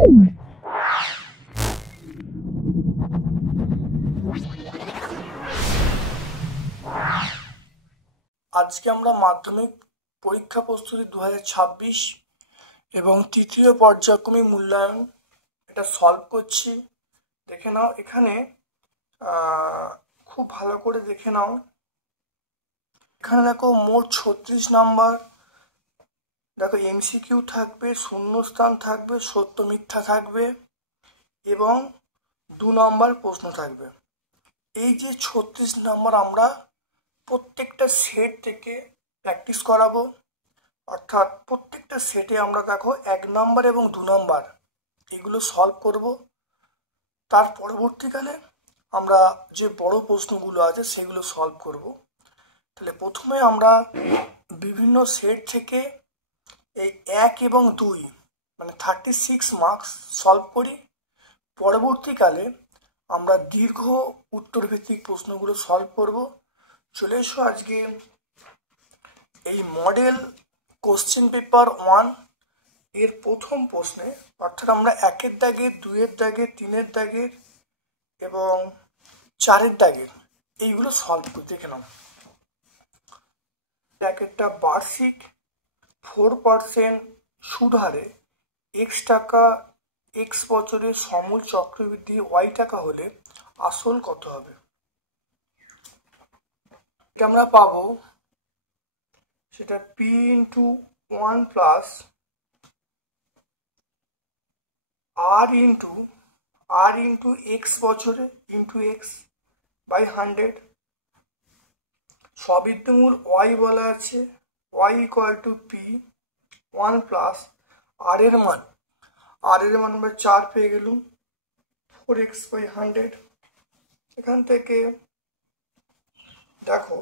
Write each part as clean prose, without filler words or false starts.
আজকে আমরা মাধ্যমিক পরীক্ষা প্রস্তুতি 2026 এবং তৃতীয় পর্যায়ক্রমিক মূল্যায়ন এটা সলভ করছি। দেখে নাও, এখানে খুব ভালো করে দেখে নাও। এখানে দেখো মোট 36 নাম্বার। দেখো এমসিকিউ থাকবে, শূন্যস্থান থাকবে, সত্য মিথ্যা থাকবে এবং 2 নাম্বার প্রশ্ন থাকবে। এই যে 36 নাম্বার আমরা প্রত্যেকটা সেট থেকে প্র্যাকটিস করাবো, অর্থাৎ প্রত্যেকটা সেটে আমরা দেখো 1 নাম্বার এবং 2 নাম্বার এগুলো সলভ করব। তার পরবর্তীকালে আমরা যে বড় প্রশ্নগুলো আছে সেগুলো সলভ করব। তাহলে প্রথমে আমরা বিভিন্ন সেট থেকে এই 1 এবং 2 মানে 36 মার্কস সলভ করি। পরবর্তীকালে আমরা দীর্ঘ উত্তরভিত্তিক প্রশ্নগুলো সলভ করব। চলে এসো আজকে এই মডেল কোশ্চেন পেপার 1 এর প্রথম প্রশ্নে, অর্থাৎ আমরা 1-এর দাগের, 2-এর দাগের, 3-এর দাগের এবং 4-এর দাগের এইগুলো সলভ করে দেখে নাও। একটা বার্ষিক 4% সুদ হারে x টাকা x বছরের সমূল চক্রবৃদ্ধি y টাকা হলে আসল কত হবে? এটা আমরা পাবো, সেটা p × 1 + r × x বছরে × x / 100। সবৃদ্ধমূল y বলা আছে, y = p 1 + r এর মান আমরা 4 পেয়ে গেলাম, 4x / 100। এখান থেকে দেখো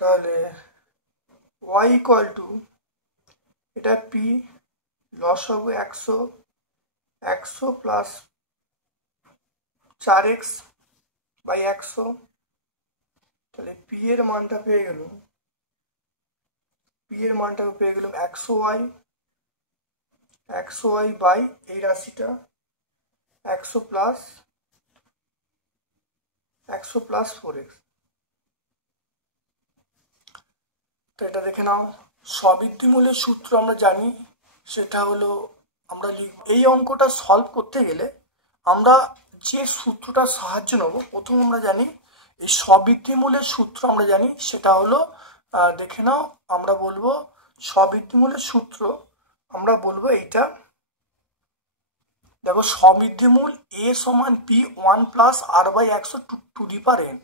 তাহলে y = এটা p, লসাগু 100 + 4x / 100। তাহলে p এর মানটা পেয়ে গেলাম 100y এই রাশিটা 100 + 4x। তো এটা দেখে নাও, সবৃদ্ধিমূলের সূত্র আমরা জানি, সেটা হলো আমরা এই অঙ্কটা সলভ করতে গেলে আমরা যে সূত্রটার সাহায্য নেব, প্রথম আমরা জানি এই সবৃদ্ধিমূলের সূত্র আমরা জানি, সেটা হলো দেখে নাও, আমরা বলবো সবৃদ্ধিমূলের সূত্র আমরা বলবো এইটা। দেখো সবৃদ্ধিমূল a = p 1 + r/100^n,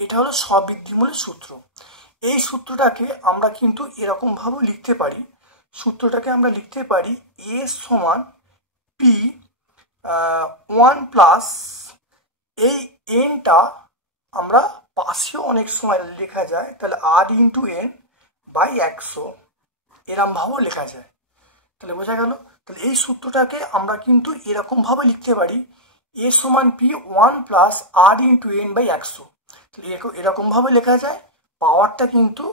এটা হলো সবৃদ্ধিমূলের সূত্র। এই সূত্রটাকে আমরা কিন্তু এরকম ভাবে লিখতে পারি, a = p 1 + এই nটা আমরা পাশেও অনেক সময় লেখা যায়, তাহলে r × n/100 এরকম ভাবেও লেখা যায়। তাহলে বোঝা গেল। তাহলে এই সূত্রটাকে আমরা কিন্তু এরকম ভাবে লিখতে পারি, a = p 1 + r × n/100। তাহলে এরকম ভাবে লেখা যায়। পাওয়ারটা কিন্তু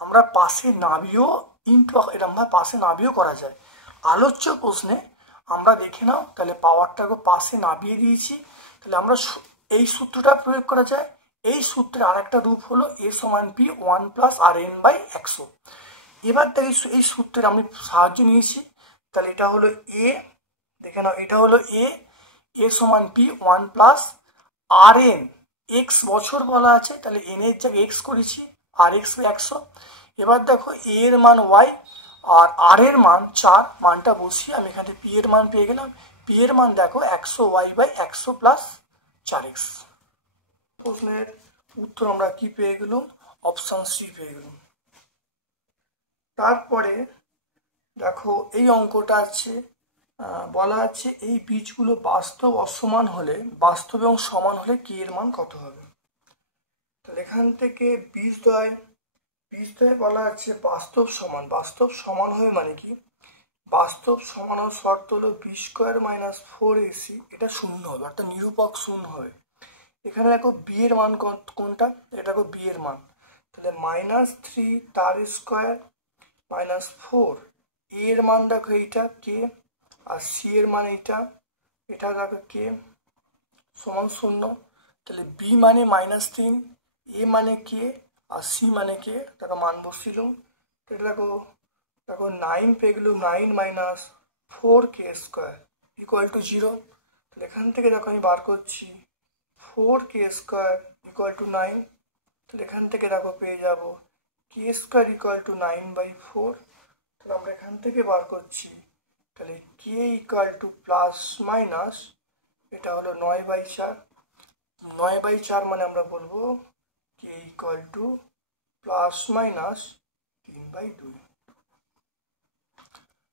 আমরা পাশে নামিয়েও এরকম ভাবে পাশে নামিয়েও করা যায়। আলোচ্য প্রশ্নে আমরা দেখে নাও, তাহলে পাওয়ারটাকে পাশে নামিয়ে দিয়েছি। তাহলে আমরা এই সূত্রটা প্রয়োগ করা যায়। এই সূত্রের আরেকটা রূপ হলো a = p 1 + rn/100। এবার দেখি এই সূত্রের আমি সাহায্য নিয়েছি। তাহলে এটা হলো a, দেখে নাও, এটা হলো a = p 1 + rn, x বছর বলা আছে, তাহলে n এর জায়গায় x করেছি, rx/100। এবার দেখো a এর মান y আর r এর মান 4, মানটা বসিয়ে আমি এখানে p এর মান পেয়ে গেলাম। p এর মান দেখো 100y/100 + 4x। প্রশ্নের উত্তর আমরা কি পেয়ে গেলাম? অপশন সি পেয়ে গেলাম। তারপরে দেখো এই অঙ্কটা আছে, বলা আছে এই বীজগুলো বাস্তব অসমান হলে, বাস্তব এবং সমান হলে কি এর মান কত হবে? তাহলে এখান থেকে বীজদ্বয় বলা আছে বাস্তব সমান হবে মানে কি? বাস্তব সমান হওয়ার শর্ত হলো b² - 4ac, এটা শূন্য হবে, অর্থাৎ নিরূপক শূন্য হবে। এখানে দেখো বি এর মান কোনটা, এটা দেখো বি এর মান, তাহলে -3 তার স্কোয়ার -4, এ এর মান দেখো এইটা কে, আর সি এর মান এইটা, এটা দেখো কে সমান 0, তাহলে বি মানে -3, এ মানে কে, আর সি মানে কে, দেখো মান বসছিল, এটা দেখো দেখো 9 পেয়ে গেল, 9 - 4k² ইকুয়াল টু 0, তাহলে এখান থেকে দেখো আমি বার করছি 4k² ইকুয়াল টু 9, তাহলে এখান থেকে দেখো পেয়ে যাব k² ইকুয়াল টু 9/4, তাহলে আমরা এখান থেকে বার করছি, তাহলে k equal to plus minus, এটা হলো 9/4, 9/4 মানে আমরা বলবো k equal to plus minus 3/2,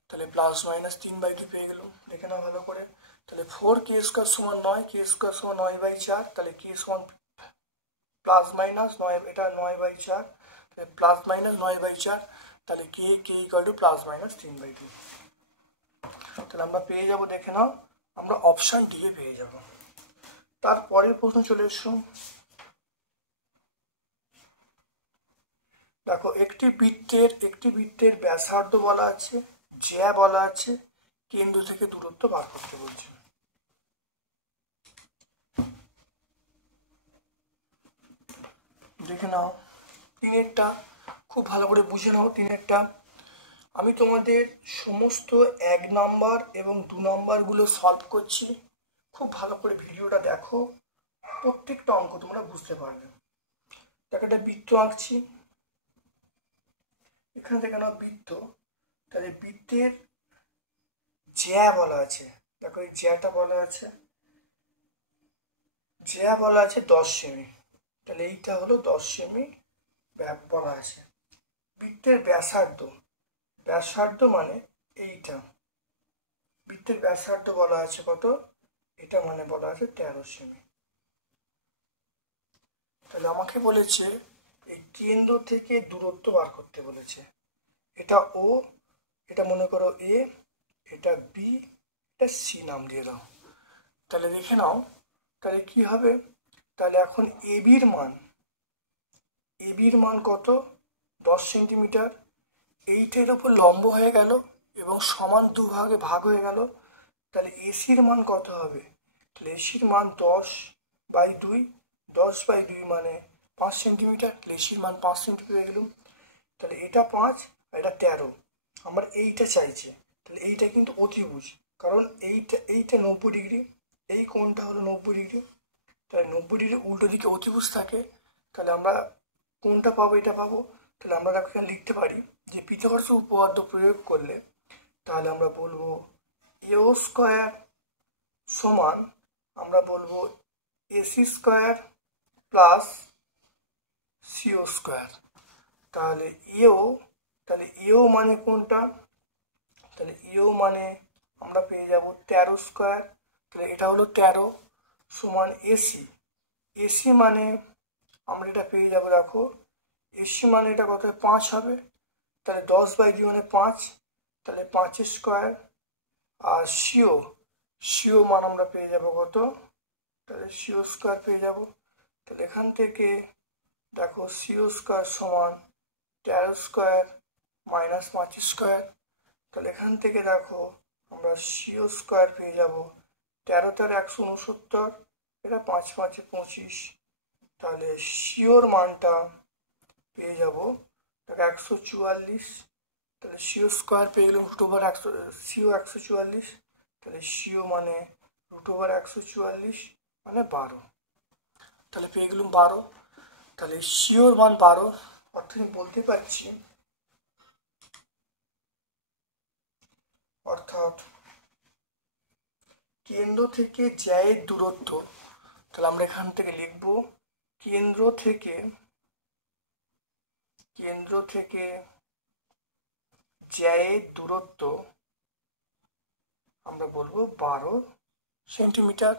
তাহলে প্লাস মাইনাস 3/2 পেয়ে গেল, দেখে নাও ভালো করে, তাহলে 4k² সমান 9, k² সমান 9/4, তাহলে k সমান প্লাস মাইনাস 9, এটা 9/4, তাহলে প্লাস মাইনাস 9/4, তাহলে k equal to plus minus 3/2, তাহলে আমরা পেয়ে যাব, দেখে নাও আমরা অপশান ডি এ পেয়ে যাব। তারপরের প্রশ্ন চলে এসো, দেখো একটি বৃত্তের ব্যাসার্ধ বলা আছে, জ্যা বলা আছে, কেন্দ্র থেকে দূরত্ব বার করতে বলছে। দেখে নাও তিনেরটা খুব ভালো করে বুঝে নাও, তিনেরটা আমি তোমাদের সমস্ত 1 নাম্বার এবং 2 নাম্বারগুলো সলভ করছি, খুব ভালো করে ভিডিওটা দেখো, প্রত্যেকটা অঙ্ক তোমরা বুঝতে পারবে। দেখো একটা বৃত্ত আঁকছি, এখানে দেখে নাও বৃত্ত, তাহলে বৃত্তের জ্যা বলা আছে, দেখো এই জ্যাটা বলা আছে, জ্যা বলা আছে 10 সেমি, তাহলে এইটা হলো 10 সেমি বলা আছে। বৃত্তের ব্যাসার্ধ মানে এইটা, বৃত্তের ব্যাসার্ধ বলা আছে কত, এটা মানে বলা আছে 13 সেমি। তাহলে আমাকে বলেছে এই কেন্দ্র থেকে দূরত্ব বার করতে বলেছে, এটা ও, এটা মনে করো এ, এটা বি, এটা সি নাম দিয়ে দাও, তাহলে দেখে নাও তাহলে কি হবে, তাহলে এখন এবির মান কত 10 সেন্টিমিটার, এইটার উপর লম্ব হয়ে গেল এবং সমান দুভাগে ভাগ হয়ে গেল, তাহলে এসির মান কত হবে, তাহলে এসির মান 10/2, 10/2 মানে 5 সেন্টিমিটার, তাহলে এসির মান 5 সেন্টিমিটার হয়ে গেল, তাহলে এটা 5 আর এটা 13, আমার এইটা চাইছে, তাহলে এইটা কিন্তু অতিভুজ, কারণ এইটা 90 ডিগ্রি, এই কোণটা হলো 90 ডিগ্রি, তাহলে 90 ডিগ্রি উল্টো দিকে অতিভুজ থাকে, তাহলে আমরা কোনটা পাবো, এটা পাবো, তাহলে আমরা এখানে লিখতে পারি যে পিথাগোরাস উপপাদ্য প্রয়োগ করলে, তাহলে আমরা বলবো AO² সমান, আমরা বলবো AC² প্লাস CO², তাহলে এও মানে কোনটা, তাহলে এও মানে আমরা পেয়ে যাব 13², তাহলে এটা হলো 13 সমান এসি মানে আমরা এটা পেয়ে যাবো, দেখো এসি মানে এটা কত 5 হবে, তাহলে 10/2 মানে 5, তাহলে 5² আর সিও মান আমরা পেয়ে যাব কত, তাহলে CO² পেয়ে যাব, তাহলে এখান থেকে দেখো CO² সমান 13² মাইনাস 5², তাহলে এখান থেকে দেখো আমরা CO² পেয়ে যাব 13 × 169, এটা 5 × 5 = 25, তাহলে সিওর মানটা পেয়ে যাব 144, তাহলে CO² পেয়ে গেলাম √100, সিও 144, তাহলে সিও মানে √144 মানে 12, তাহলে পেয়ে গেলাম 12, তাহলে সিওর মান 12, অর্থাৎ আমি বলতে পারছি, অর্থাৎ কেন্দ্র থেকে জ্যায়ের দূরত্ব, তাহলে আমরা এখান থেকে লিখব কেন্দ্র থেকে জ্যায়ের দূরত্ব আমরা বলবো 12 সেন্টিমিটার,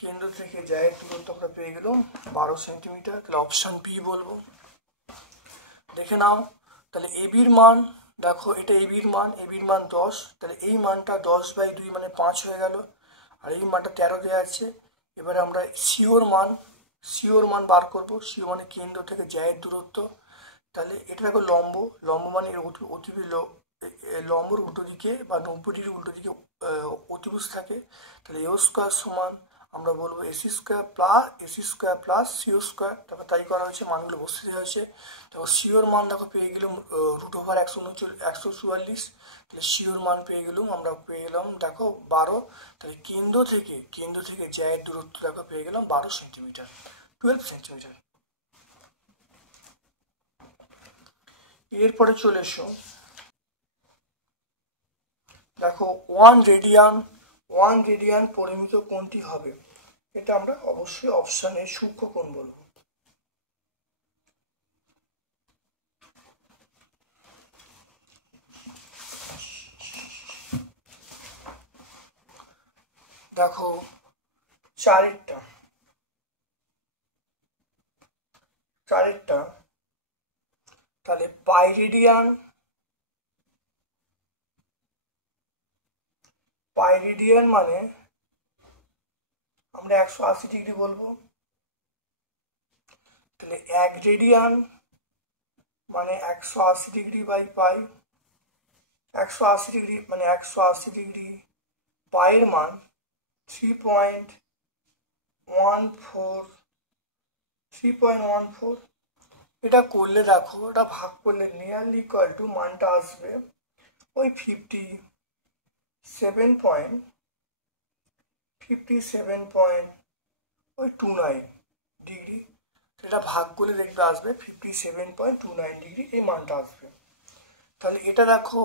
কেন্দ্র থেকে জ্যায়ের দূরত্ব আমরা পেয়ে গেলাম 12 সেন্টিমিটার, তাহলে অপশান বি বলবো। দেখে নাও তাহলে এবির মান, দেখো এটা এবির মান 10, তাহলে এই মানটা 10/2 মানে 5 হয়ে গেল, আর এই মানটা 13 দেওয়া আছে, এবারে আমরা সিওর মান বার করব। সিওর মানে কেন্দ্র থেকে জ্যায়ের দূরত্ব। তাহলে এটা দেখো লম্ব মানে এর লম্বর উল্টো দিকে বা 90 ডিগ্রি উল্টো দিকে অতিভুজ থাকে। তাহলে এও স্কোয়ার সমান আমরা বলবো AC square plus CO square. তারপর তাই করা হয়েছে, মানগুলো বসে দেওয়া হয়েছে। তারপর সিওর মান দেখো পেয়ে গেলাম √144। তাহলে সিওর মান পেয়ে গেলাম দেখো 12। তাহলে কেন্দ্র থেকে জ্যায়ের দূরত্ব দেখো পেয়ে গেলাম 12 সেন্টিমিটার, 12 সেন্টিমিটার। এরপরে চলে এসো, দেখো 1 রেডিয়ান পরিমিত কোণটি হবে। এটা আমরা অবশ্যই অপশানে সূক্ষ্ম কোণ বলবো। দেখো চারেরটা তাহলে পাই রেডিয়ান মানে আমরা 180 ডিগ্রি বলবো। তাহলে 1 রেডিয়ান মানে 180 ডিগ্রি বাই পাই। 180 ডিগ্রি মানে 180 ডিগ্রি। পাইয়ের মান 3.14। এটা করলে দেখো, এটা ভাগ করলে নিয়ারলি ইকুয়াল টু মানটা আসবে ওই 57.29 ডিগ্রি। এটা ভাগ করলে দেখবে আসবে 57.29 ডিগ্রি, এই মানটা আসবে। তাহলে এটা দেখো,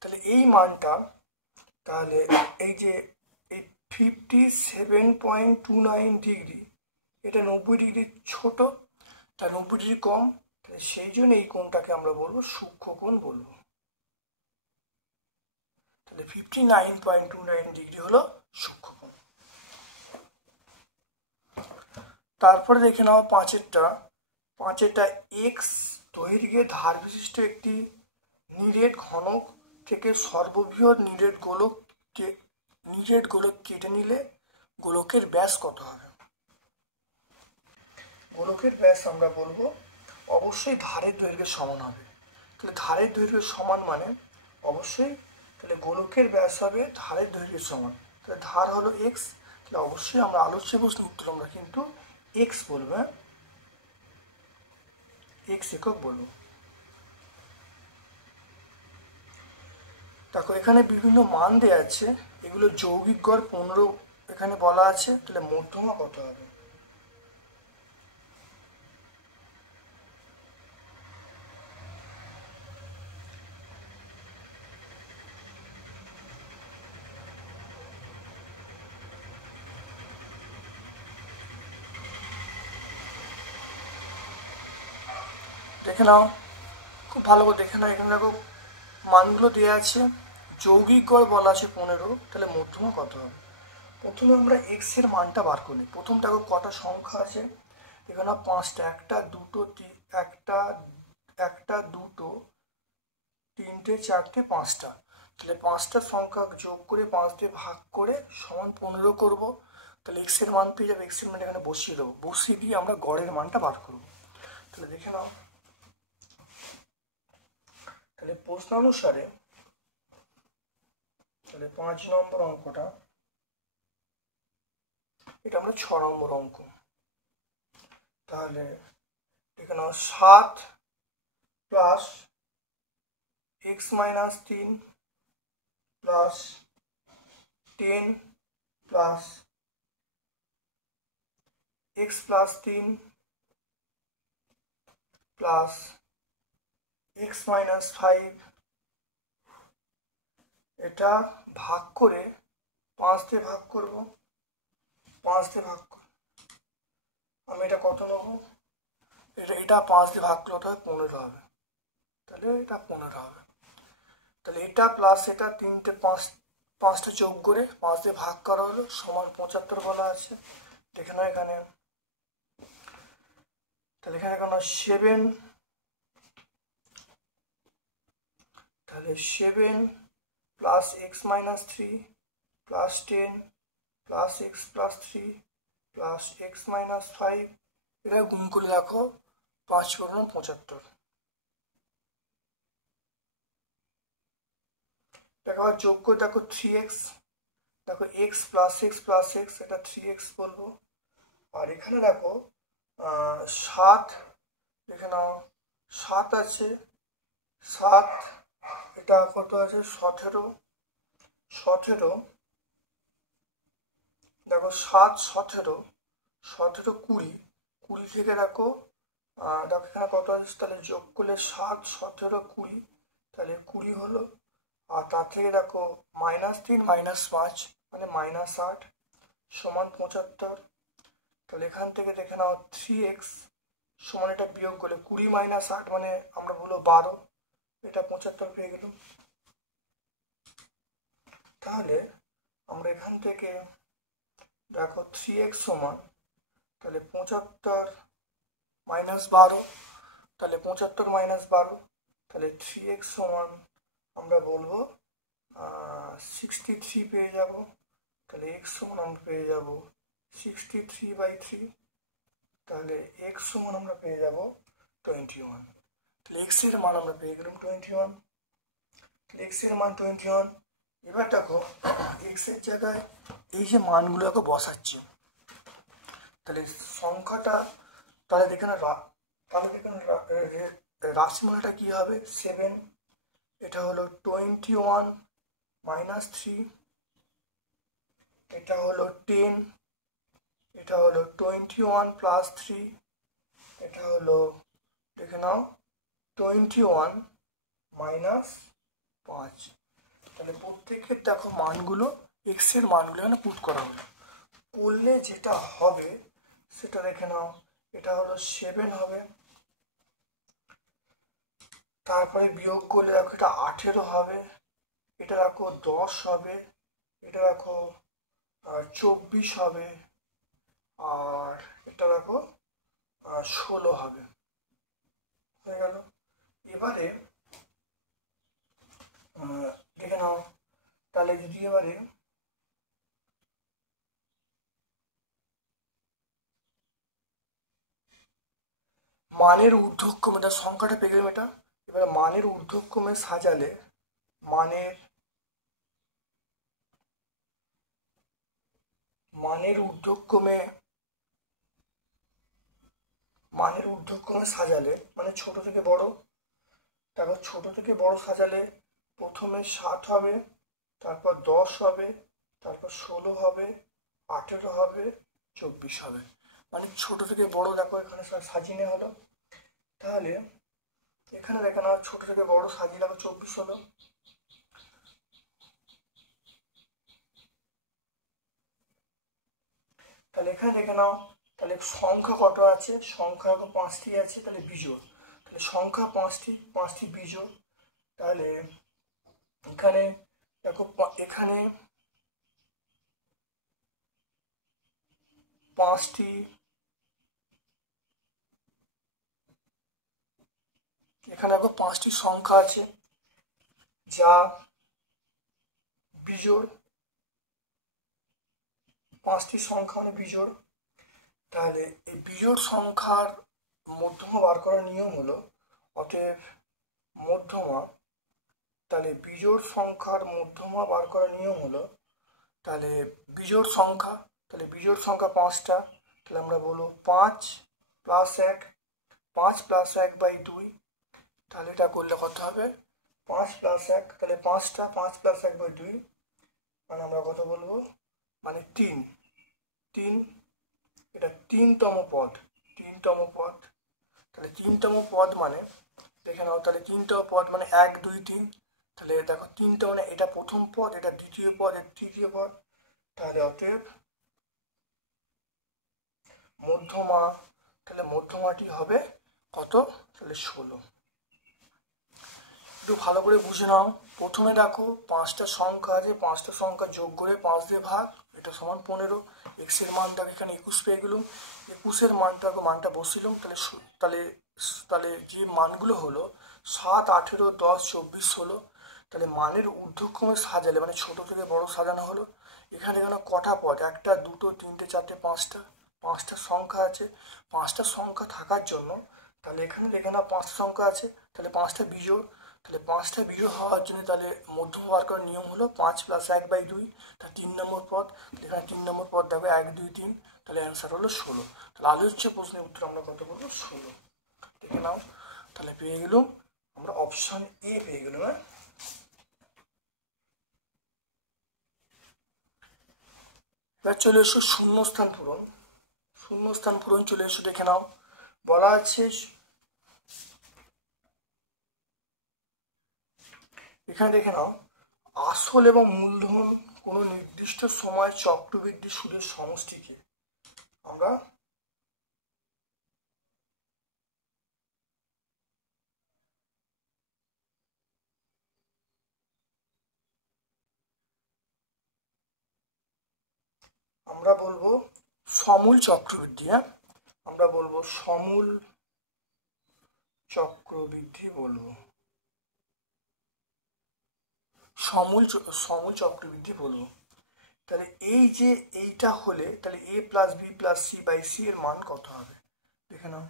তাহলে এই মানটা, তাহলে এই যে এই 57.29 ডিগ্রি, এটা 90 ডিগ্রি ছোট, তা 90 ডিগ্রি কম। তাহলে সেই জন্য এই কোণটাকে আমরা বলবো সূক্ষ্ম কোণ বলবো। তাহলে 59.29 ডিগ্রি হলো সূক্ষ্ম কোণ। তারপরে দেখে নাও পাঁচেরটা এক্স দৈর্ঘ্যের ধার বিশিষ্ট একটি নিরেট ঘনক থেকে সর্ববৃহৎ নিরেট গোলক কেটে নিলে গোলকের ব্যাস কত হবে? গোলকের ব্যাস আমরা বলবো অবশ্যই ধারের দৈর্ঘ্যের সমান হবে। তাহলে ধারের দৈর্ঘ্যের সমান মানে অবশ্যই, তাহলে গোলকের ব্যাস হবে ধারের দৈর্ঘ্যের সমান। তাহলে ধার হলো এক্স, তাহলে অবশ্যই আমরা আলোচ্য প্রশ্ন উত্তর আমরা কিন্তু এক্স বলবো, এক্স একক বলবো। দেখো এখানে বিভিন্ন মান দেওয়া আছে, এগুলো যৌগিক গড় 15 এখানে বলা আছে। তাহলে মধ্যমা কত হবে? দেখে নাও, খুব ভালো করে দেখে নাও। এখানে দেখো মানগুলো দেওয়া আছে, যৌগিক গড় বলা আছে 15। তাহলে মধ্যমা কত হবে? প্রথমে আমরা এক্স এর মানটা বার করি। প্রথম দেখো কটা সংখ্যা আছে, এখানে 5টা, 1 2 3 4 5টা। তাহলে 5টা সংখ্যা যোগ করে 5 দিয়ে ভাগ করে সমান 15 করব। তাহলে এক্স এর মান পেয়ে যাবে। এক্স এর মান এখানে বসিয়ে দেবো, বসিয়ে দিয়ে আমরা গড়ের মানটা বার করব। তাহলে দেখে নাও, তাহলে প্রশ্ন অনুসারে তাহলে 5 নম্বর অঙ্কটা, এটা আমরা 6 নম্বর অঙ্ক। তাহলে এখানে 7 plus x minus 3 plus 10 plus x plus 3 plus x minus 5, এটা ভাগ করে 5 দিয়ে ভাগ করব। 5 দিয়ে ভাগ আমি এটা কত নেব? এটা 5 দিয়ে ভাগ করলে হয় 15 হবে। তাহলে এটা 15 হবে। তাহলে এটা প্লাস এটা 5টা যোগ করে 5 দিয়ে ভাগ করা হলো সমান 75 বলা আছে। দেখে নাও এখানে, তাহলে এখানে কেন 7, তাহলে 7 plus x minus 3 plus 10 plus x plus 3 plus x minus 5, এটা গুণ করে দেখো 5 × 75। দেখো আবার যোগ করে দেখো 3x, দেখো x plus x plus x, এটা 3x বলবো। আর এখানে দেখো 7, এখানে 7 আছে, 7 এটা কত আছে 17, 17 দেখো 7 17 17 20, 20 থেকে দেখো দেখো এখানে কত আছে, তাহলে যোগ করলে 7 17 20, তাহলে 20 হলো। আর তার থেকে দেখো -3 -5 মানে -8 সমান 75। তাহলে এখান থেকে দেখে নাও 3x সমান, এটা বিয়োগ করলে 20 - 8 মানে আমরা বলবো 12, এটা 75 পেয়ে গেলাম। তাহলে আমরা এখান থেকে দেখো 3x সমান, তাহলে 75 - 12, তাহলে 75 - 12, তাহলে 3x সমান আমরা বলবো 63 পেয়ে যাব। তাহলে x সমান আমরা পেয়ে যাব 63/3, তাহলে x সমান আমরা পেয়ে যাব 21। তাহলে x এর মান আমরা পেয়ে গেলাম 21। তাহলে x এর মান 21। এবার দেখো x এর জায়গায় এই যে মানগুলোকে বসাচ্ছি, তাহলে সংখ্যাটা, তাহলে দেখেন রাশিমালাটা কি হবে 7, এটা হলো 21 - 3, এটা হলো 10, এটা হলো 21 + 3, এটা হলো দেখে নাও 21 - 5। তাহলে প্রত্যেকের দেখো মানগুলো, এক্স এর মানগুলো এখানে পুট করা হলো, করলে যেটা হবে সেটা দেখে নাও, এটা হলো 7 হবে, তারপরে বিয়োগ করলে দেখো এটা 18 হবে, এটা দেখো 10 হবে, এটা দেখো 24 হবে, আর এটা দেখো 16 হবে, হয়ে গেল। এবারে দেখে নাও, তাহলে যদি এবারে মানের ঊর্ধ্বক্রমে, এটা সংখ্যাটা পেয়ে গেলাম এটা, এবার মানের ঊর্ধ্বক্রমে সাজালে মানের ঊর্ধ্বক্রমে সাজালে মানে ছোট থেকে বড়, দেখো ছোট থেকে বড় সাজালে প্রথমে 7 হবে, তারপর 10 হবে, তারপর 16 হবে, 18 হবে, 24 হবে, মানে ছোট থেকে বড় দেখো এখানে সাজিয়ে নেওয়া হলো। তাহলে এখানে দেখে নাও ছোট থেকে বড় সাজিয়ে দেখো 24 হলো। তাহলে এখানে দেখে নাও, তাহলে সংখ্যা কত আছে, সংখ্যা 5টি আছে, তাহলে বিজোড়, তাহলে সংখ্যা 5টি বিজোড়, তাহলে এখানে দেখো এখানে 5টি, এখানে দেখো 5টি সংখ্যা আছে যা বিজোড়, 5টি সংখ্যা মানে বিজোড়। তাহলে এই বিজোড় সংখ্যার মধ্যমা বার করার নিয়ম হলো, অতএব মধ্যমা, তাহলে বিজোড় সংখ্যার মধ্যমা বার করার নিয়ম হলো, তাহলে বিজোড় সংখ্যা, তাহলে বিজোড় সংখ্যা 5টা, তাহলে আমরা বলবো 5 + 1, 5 + 1/2, তাহলে এটা করলে কত হবে 5 + 1, তাহলে 5টা 5 + 1/2 মানে আমরা কত বলবো, মানে 3, এটা 3তম পদ, তাহলে 3তম পদ মানে দেখে নাও, তাহলে 3তম পদ মানে 1 2 3, তাহলে দেখো 3টা মানে এটা প্রথম পদ, এটা দ্বিতীয় পদ, এটা তৃতীয় পদ, তাহলে অতএব মধ্যমা, তাহলে মধ্যমাটি হবে কত, তাহলে 16। একটু ভালো করে বুঝে নাও, প্রথমে দেখো 5টা সংখ্যা আছে, 5টা সংখ্যা যোগ করে 5 দিয়ে ভাগ, এটা সমান 15, এক্স এর মানটাকে এখানে 21 পেয়ে গেলাম, 21-এর মানটা বসিলাম, তাহলে যে মানগুলো হলো 7 18 10 24 16, তাহলে মানের ঊর্ধ্বক্রমে সাজালে মানে ছোট থেকে বড় সাজানো হলো। এখানে কটা পদ, 1 2 3 4 5টা, 5টা সংখ্যা আছে, 5টা সংখ্যা থাকার জন্য তাহলে এখানে দেখে নাও 5টা সংখ্যা আছে, তাহলে 5টা বিজোড়, তাহলে 5টা বিজোড় হওয়ার জন্য তাহলে মধ্যম বার করার নিয়ম হলো 5+1/2, তাহলে 3 নম্বর পদ, এখানে 3 নম্বর পদ দেখো 1 2 3, তাহলে অ্যান্সার হলো 16। তাহলে আলোচ্য প্রশ্নের উত্তর আমরা কত বলবো? 16। দেখে নাও, তাহলে পেয়ে গেলাম আমরা অপশন এ পেয়ে গেলাম। হ্যাঁ, এবার চলে এসো শূন্যস্থান পূরণ। শূন্যস্থান পূরণ চলে এসো, দেখে নাও বলা আছে এখানে দেখে নাও আসল এবং মূলধন কোনো নির্দিষ্ট সময় চক্রবৃদ্ধি সুদের সমষ্টিকে আমরা বলবো সমূল চক্রবৃদ্ধি। হ্যাঁ, আমরা বলবো সমূল চক্রবৃদ্ধি বলবো, সমূল চক্রবৃদ্ধি বলবো। তাহলে এই যে এইটা হলে তাহলে a+b+c/c এর মান কত হবে? দেখে নাও,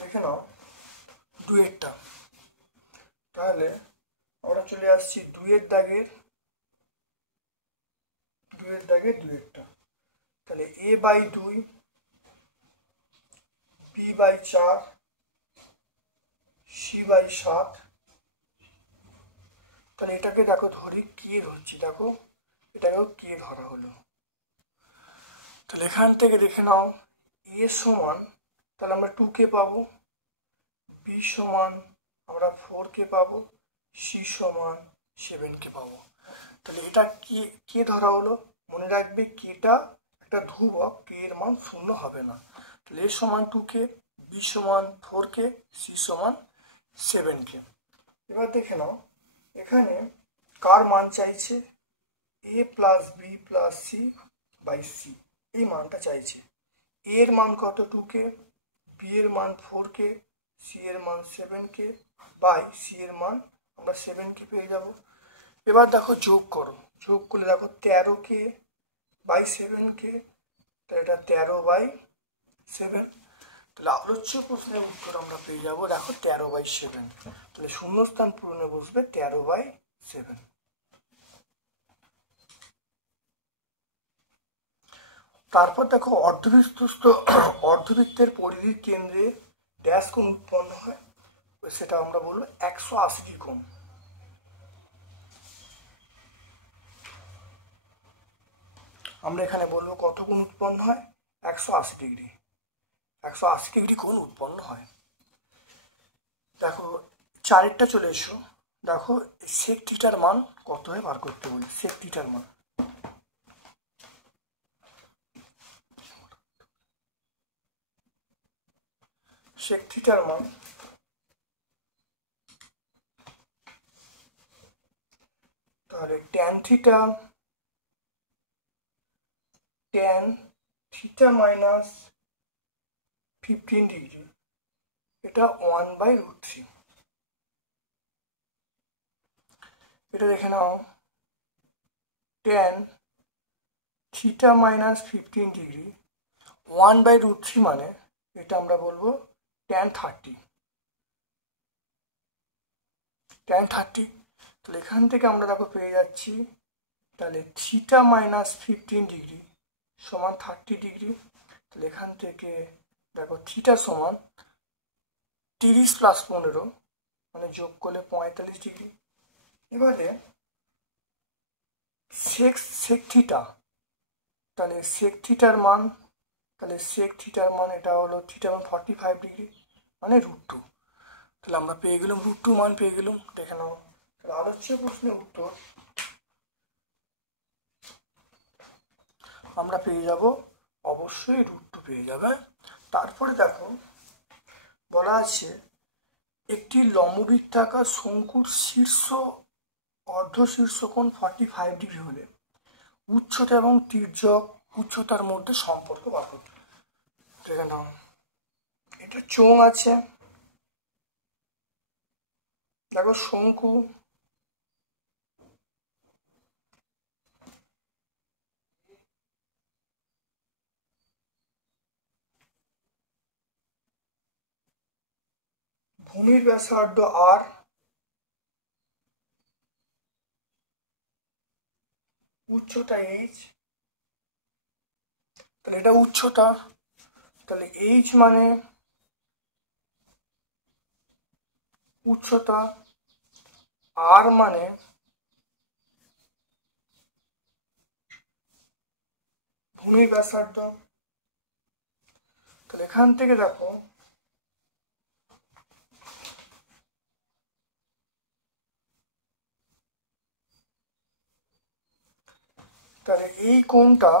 দেখে নাও দুয়েরটা। তাহলে আমরা চলে আসছি দুয়ের দাগের দুয়েরটা। তাহলে a/2, b/4, c/7। তাহলে এটাকে দেখো ধরি কে ধরছি, দেখো এটাকেও কে ধরা হলো। তাহলে এখান থেকে দেখে নাও a সমান, তাহলে আমরা 2k পাবো, b সমান আমরা 4k পাবো, c সমান 7k পাবো। তাহলে এটা কে ধরা হলো? মনে রাখবে কেটা একটা ধ্রুবক, কে এর মান 0 হবে না। তাহলে a সমান 2k, b সমান 4k, c সমান 7k। এবার দেখে নাও এখানে কার মান চাইছে? a+b+c/c, এই মানটা চাইছে। a এর মান কত? 2k, b এর মান 4k, c এর মান 7k, বাই c এর মান আমরা 7k পেয়ে যাব। এবার দেখো যোগ করো, যোগ করলে দেখো 13k/7k, তাহলে এটা 13/7। তাহলে আলোচ্য প্রশ্নের উত্তর আমরা পেয়ে যাব দেখো 13/7। তাহলে শূন্যস্থান পূরণে বসবে 13/7। তারপর দেখো অর্ধবৃত্তের পরিধির কেন্দ্রে ড্যাশ কোণ উৎপন্ন হয়, সেটা আমরা বলবো 180 কোণ। আমরা এখানে বলবো কত কোণ উৎপন্ন হয়? 180 ডিগ্রি। 180 ডিগ্রি কোণ উৎপন্ন হয়। দেখো 4টা চলে এসো, দেখো সেক থিটার মান কত হয় বার করতে বলি। সেক থিটার মান, সেক থিটার মান তাহলে ট্যান থিটা -15 ডিগ্রি, এটা 1/√3। এটা দেখে নাও ট্যান থিটা -15 ডিগ্রি 1/√3 মানে এটা আমরা বলবো ট্যান 30। তাহলে এখান থেকে আমরা দেখো পেয়ে যাচ্ছি তাহলে থিটা -15 ডিগ্রি সমান 30 ডিগ্রি। তাহলে এখান থেকে দেখো থিটা সমান 30 + 15 মানে যোগ করলে 45 ডিগ্রি। এবারে সেক থিটা, তাহলে সেক থিটার মান এটা হলো থিটা 45 ডিগ্রি মানে √2। তাহলে আমরা পেয়ে গেলাম √2 মান পেয়ে গেলাম। দেখে নাও, তাহলে আলোচ্য প্রশ্নের উত্তর আমরা পেয়ে যাব অবশ্যই √2 পেয়ে যাবে। তারপরে দেখো বলা আছে একটি লম্ববৃত্তাকার শঙ্কুর শীর্ষ অর্ধ শীর্ষকোণ 45 ডিগ্রি হলে উচ্চতা এবং তির্যক উচ্চতার মধ্যে সম্পর্ক বার করতে। দেখে নাও একটা চোঙ আছে, দেখো শঙ্কু, ভূমির ব্যাসার্ধ আর, উচ্চতা এইচ, তাহলে এটা উচ্চতা, তাহলে এইচ মানে উচ্চতা, আর মানে ভূমির ব্যাসার্ধ। তাহলে এখান থেকে দেখো তাহলে এই কোণটা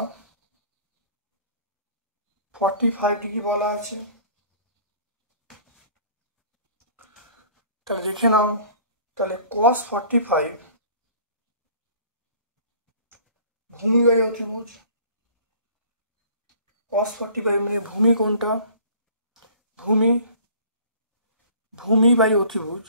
45 ডিগ্রি বলা আছে। তাহলে লিখে নাও, তাহলে cos 45 ভূমি বাই অতিভুজ, cos 45 মানে ভূমি কোণটা, ভূমি, ভূমি বাই অতিভুজ,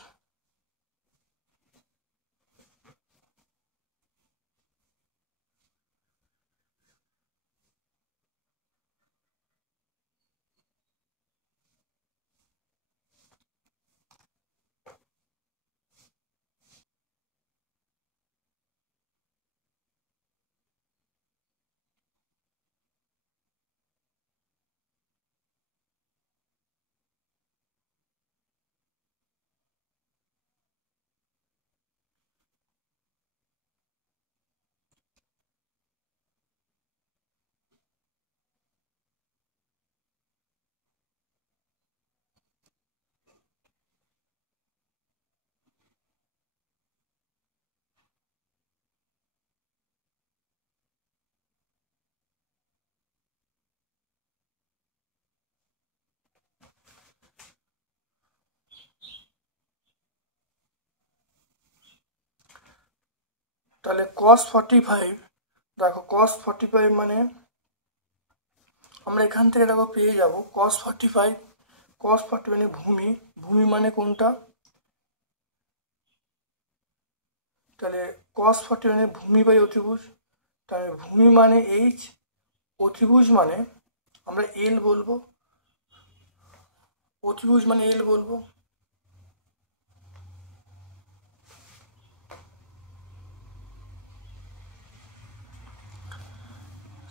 তাহলে cos 45, দেখো cos 45 মানে আমরা এখান থেকে দেখো পেয়ে যাব cos 45, cos 40 মানে ভূমি, ভূমি মানে কোনটা, তাহলে cos 40 মানে ভূমি বাই অতিভুজ, তাহলে ভূমি মানে এইচ, অতিভুজ মানে আমরা এল বলবো, অতিভুজ মানে এল বলবো।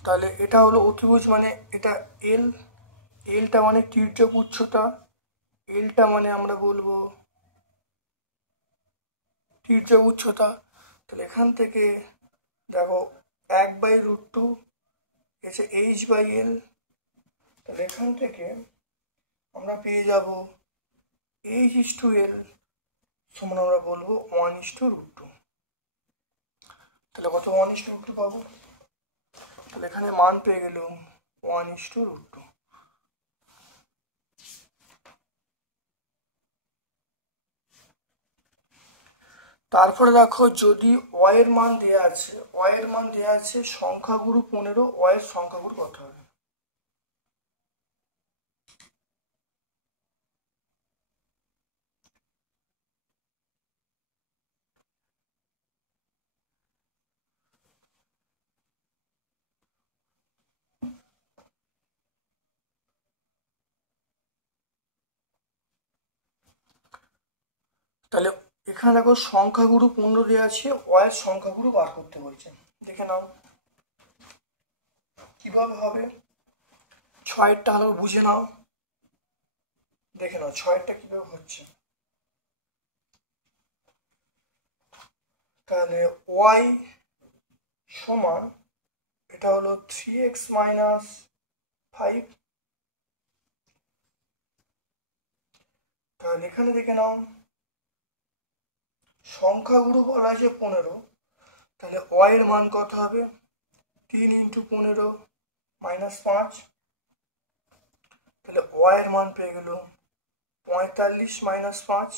তাহলে এটা হলো অতিভুজ মানে এটা এল, এলটা মানে তির্যক উচ্চতা, এলটা মানে আমরা বলবো তির্যক উচ্চতা। তাহলে এখান থেকে দেখো 1/√2 এসে এইচ বাই এল, তাহলে এখান থেকে আমরা পেয়ে যাব H/L সমান আমরা বলবো 1/√2। তাহলে কত 1/√2 পাবো, তাহলে এখানে মান পেয়ে গেল 1/√2। তারপরে দেখো যদি y এর মান দেওয়া আছে, y এর মান দেওয়া আছে সংখ্যাগুরু 15, y এর সংখ্যাগুরু কত হবে, তাহলে এখানে দেখো সংখ্যাগুরু 15 দেওয়া আছে, y এর সংখ্যাগুরু বার করতে বলছে, দেখে নাও কিভাবে হবে, 6-এরটা হলো বুঝে নাও, দেখে নাও 6-এরটা কিভাবে হচ্ছে। তাহলে y সমান এটা হলো 3x মাইনাস 5, তাহলে এখানে দেখে নাও সংখ্যাগুরু বলা আছে 15, তাহলে y এর মান কত হবে 3 × 15 মাইনাস 5, তাহলে y এর মান পেয়ে গেল 45 মাইনাস 5,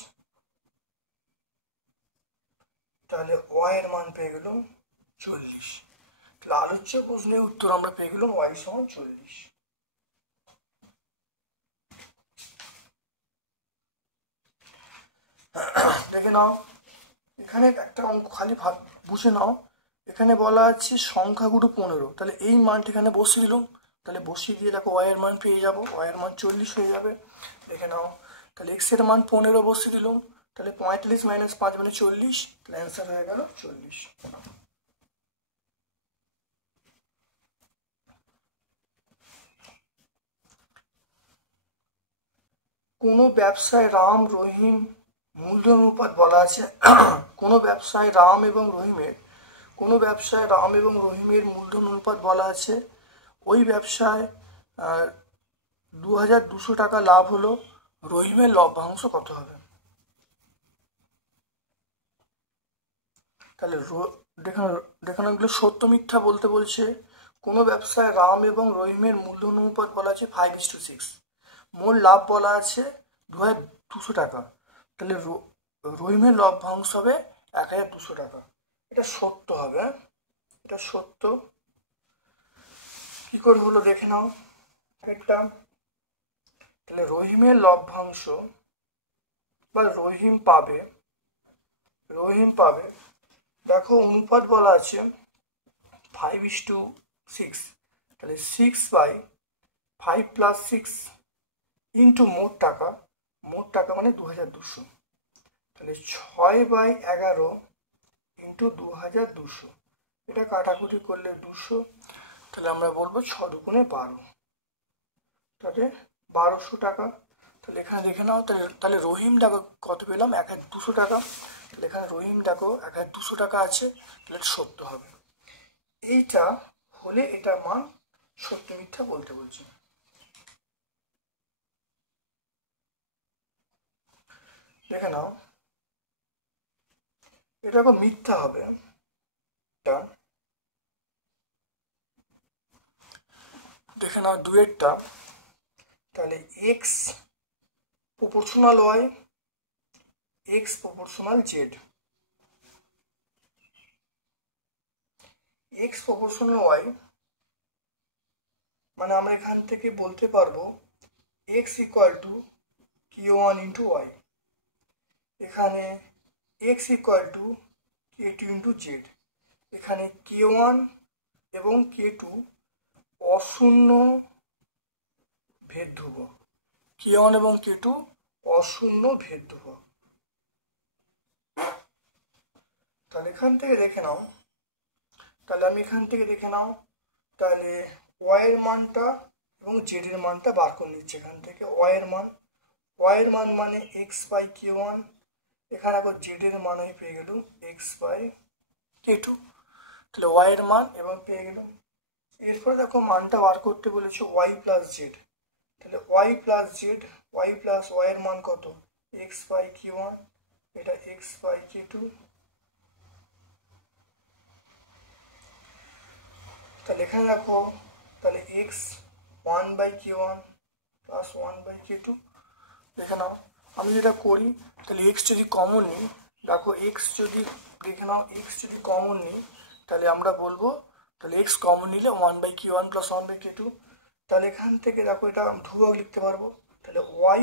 তাহলে y এর মান পেয়ে গেল 40। তাহলে আলোচ্য প্রশ্নের উত্তর আমরা পেয়ে গেলাম y সমান 40। দেখে নাও, এখানে একটা অঙ্ক খালি বুঝে নাও। এখানে বলা আছে সংখ্যাগুরু 15, তাহলে এই মানটা এখানে বসিয়ে দিলাম। তাহলে বসিয়ে দিয়ে দেখো ওয়াই এর মান পেয়ে যাবো, ওয়াই এর মান 40 হয়ে যাবে। দেখে নাও, তাহলে এক্স এর মান 15 বসিয়ে দিলাম, তাহলে 45 - 5 মানে 40, তাহলে অ্যান্সার হয়ে গেল 40। কোনো ব্যবসায় রাম রহিম মূলধন অনুপাত বলা আছে কোনো ব্যবসায় রাম এবং রহিমের মূলধন অনুপাত বলা আছে। ওই ব্যবসায় 2200 টাকা লাভ হলো, রহিমের লভ্যাংশ কত হবে? তাহলে দেখানো এগুলো সত্য মিথ্যা বলতে বলছে। কোনো ব্যবসায় রাম এবং রহিমের মূলধন অনুপাত বলা আছে 5:6, মোট লাভ বলা আছে 2200 টাকা, তাহলে রহিমের লভ্যাংশ হবে 1200 টাকা। এটা সত্য হবে, এটা সত্য। কি করে হলো দেখে নাও একটা, তাহলে রহিমের লভ্যাংশ বা রহিম পাবে, দেখো অনুপাত বলা আছে 5:6, তাহলে 6/5 + 6 ইন্টু মোট টাকা মানে 2200, তাহলে 6/11 ইন্টু 2200, এটা কাটাকুটি করলে 200, তাহলে আমরা বলবো 6 দুগুণে 12, তাহলে 1200 টাকা। তাহলে এখানে দেখে নাও, তাহলে রহিম দেখো কত পেলাম, 1200 টাকা। তাহলে এখানে রহিম দেখো 1200 টাকা আছে, তাহলে সত্য হবে। এইটা হলে এটা মান সত্য মিথ্যা বলতে বলছি। দেখে নাও, এটা মিথ্যা হবে। দেখে নাও দুয়েরটা, তাহলে x proportional y, x proportional z, x proportional y মানে আমরা এখান থেকে বলতে পারবো x equal to Q1 into y, এখানে x equal to K2 into z, এখানে K1 এবং K2 অশূন্য ভেদ ধ্রুবক, K1 এবং K2 অশূন্য ভেদ ধ্রুবক। তাহলে এখান থেকে দেখে নাও, তাহলে ওয়াই এর মানটা এবং জেড এর মানটা বার করে নিচ্ছে এখান থেকে। ওয়াই এর মান মানে x/K1, এখানে আবার জেড এর মান আমি পেয়ে গেলাম x/K2, তাহলে ওয়াই এর মান এবং পেয়ে গেলাম। এরপরে দেখো মানটা বার করতে বলেছে ওয়াই প্লাস জেড, তাহলে ওয়াই প্লাস ওয়াই এর মান কত, x/K1, এটা x/K2, তাহলে এখানে দেখো, তাহলে এক্স 1/K1 প্লাস 1/K2। দেখে নাও, আমি যেটা করি, তাহলে এক্স যদি কমন নিই, দেখো এক্স যদি কমন নিই, তাহলে আমরা বলবো, তাহলে এক্স কমন নিলে 1/K1 প্লাস 1/K2, তাহলে এখান থেকে দেখো এটা ধ্রুবক লিখতে পারবো, তাহলে Y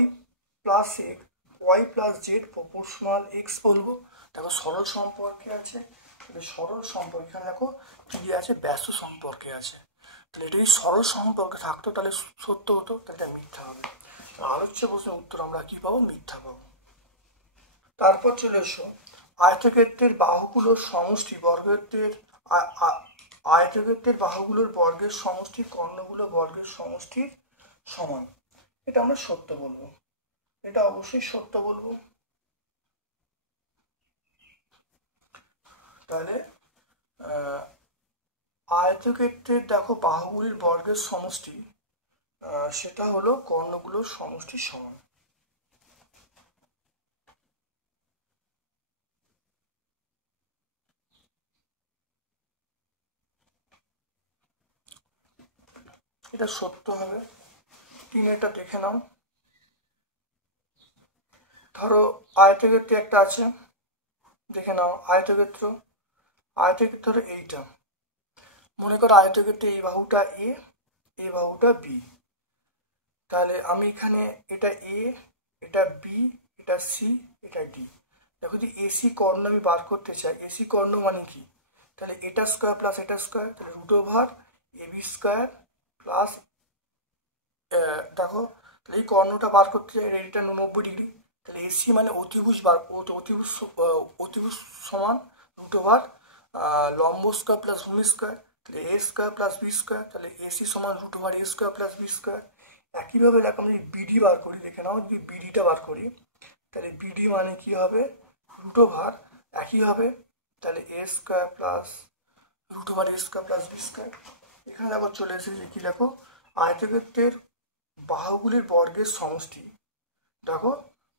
plus Z proportional X বলবো। দেখো সরল সম্পর্কে আছে, তাহলে সরল সম্পর্কে এখানে দেখো কি আছে, ব্যস্ত সম্পর্কে আছে, তাহলে এটা যদি সরল সম্পর্কে থাকতো তাহলে সত্য হতো, তাহলে এটা মিথ্যা হবে। আলোচ্য প্রশ্নের উত্তর আমরা কি পাবো, মিথ্যা পাবো। তারপর চলে এসো, আয়তক্ষেত্রের বাহুগুলোর সমষ্টি আয়তক্ষেত্রের বাহুগুলোর বর্গের সমষ্টি কর্ণগুলো বর্গের সমষ্টির সমান, এটা আমরা সত্য বলবো, এটা অবশ্যই সত্য বলবো। তাহলে আয়তক্ষেত্রের দেখো বাহুগুলির বর্গের সমষ্টি, সেটা হলো কর্ণগুলোর সমষ্টির সমান। এটা সত্য হবে। 3 দেখে নাও, ধরো আয়তক্ষেত্র একটা আছে, দেখে নাও আয়তক্ষেত্র এইটা, মনে করো আয়তক্ষেত্রে এই বাহুটা এ, এই বাহুটা বি, তাহলে আমি এখানে এটা এ, এটা বি, এটা সি, এটা ডি, দেখো যদি এসি কর্ণ আমি বার করতে চাই, এসি কর্ণ মানে কি, তাহলে এটা স্কোয়ার প্লাস এটা স্কোয়ার, তাহলে root over AB square plus, দেখো তাহলে এই কর্ণটা বার করতে চাই, এটা 90 ডিগ্রি, তাহলে এসি মানে অতিভুজ অতিভুজ সমান রুট ওভার লম্ব স্কোয়ার প্লাস ভূমি স্কোয়ার, তাহলে a square plus B square, তাহলে এসি সমান root over a square plus B square. একইভাবে দেখো আমি যদি বিডি বার করি, দেখে নাও যদি বিডিটা বার করি, তাহলে বিডি মানে কি হবে, রুট ওভার একই হবে, তাহলে a square plus root over a square plus B square. এখানে দেখো চলে এসেছে কি, দেখো আয়তক্ষেত্রের বাহুগুলির বর্গের সমষ্টি, দেখো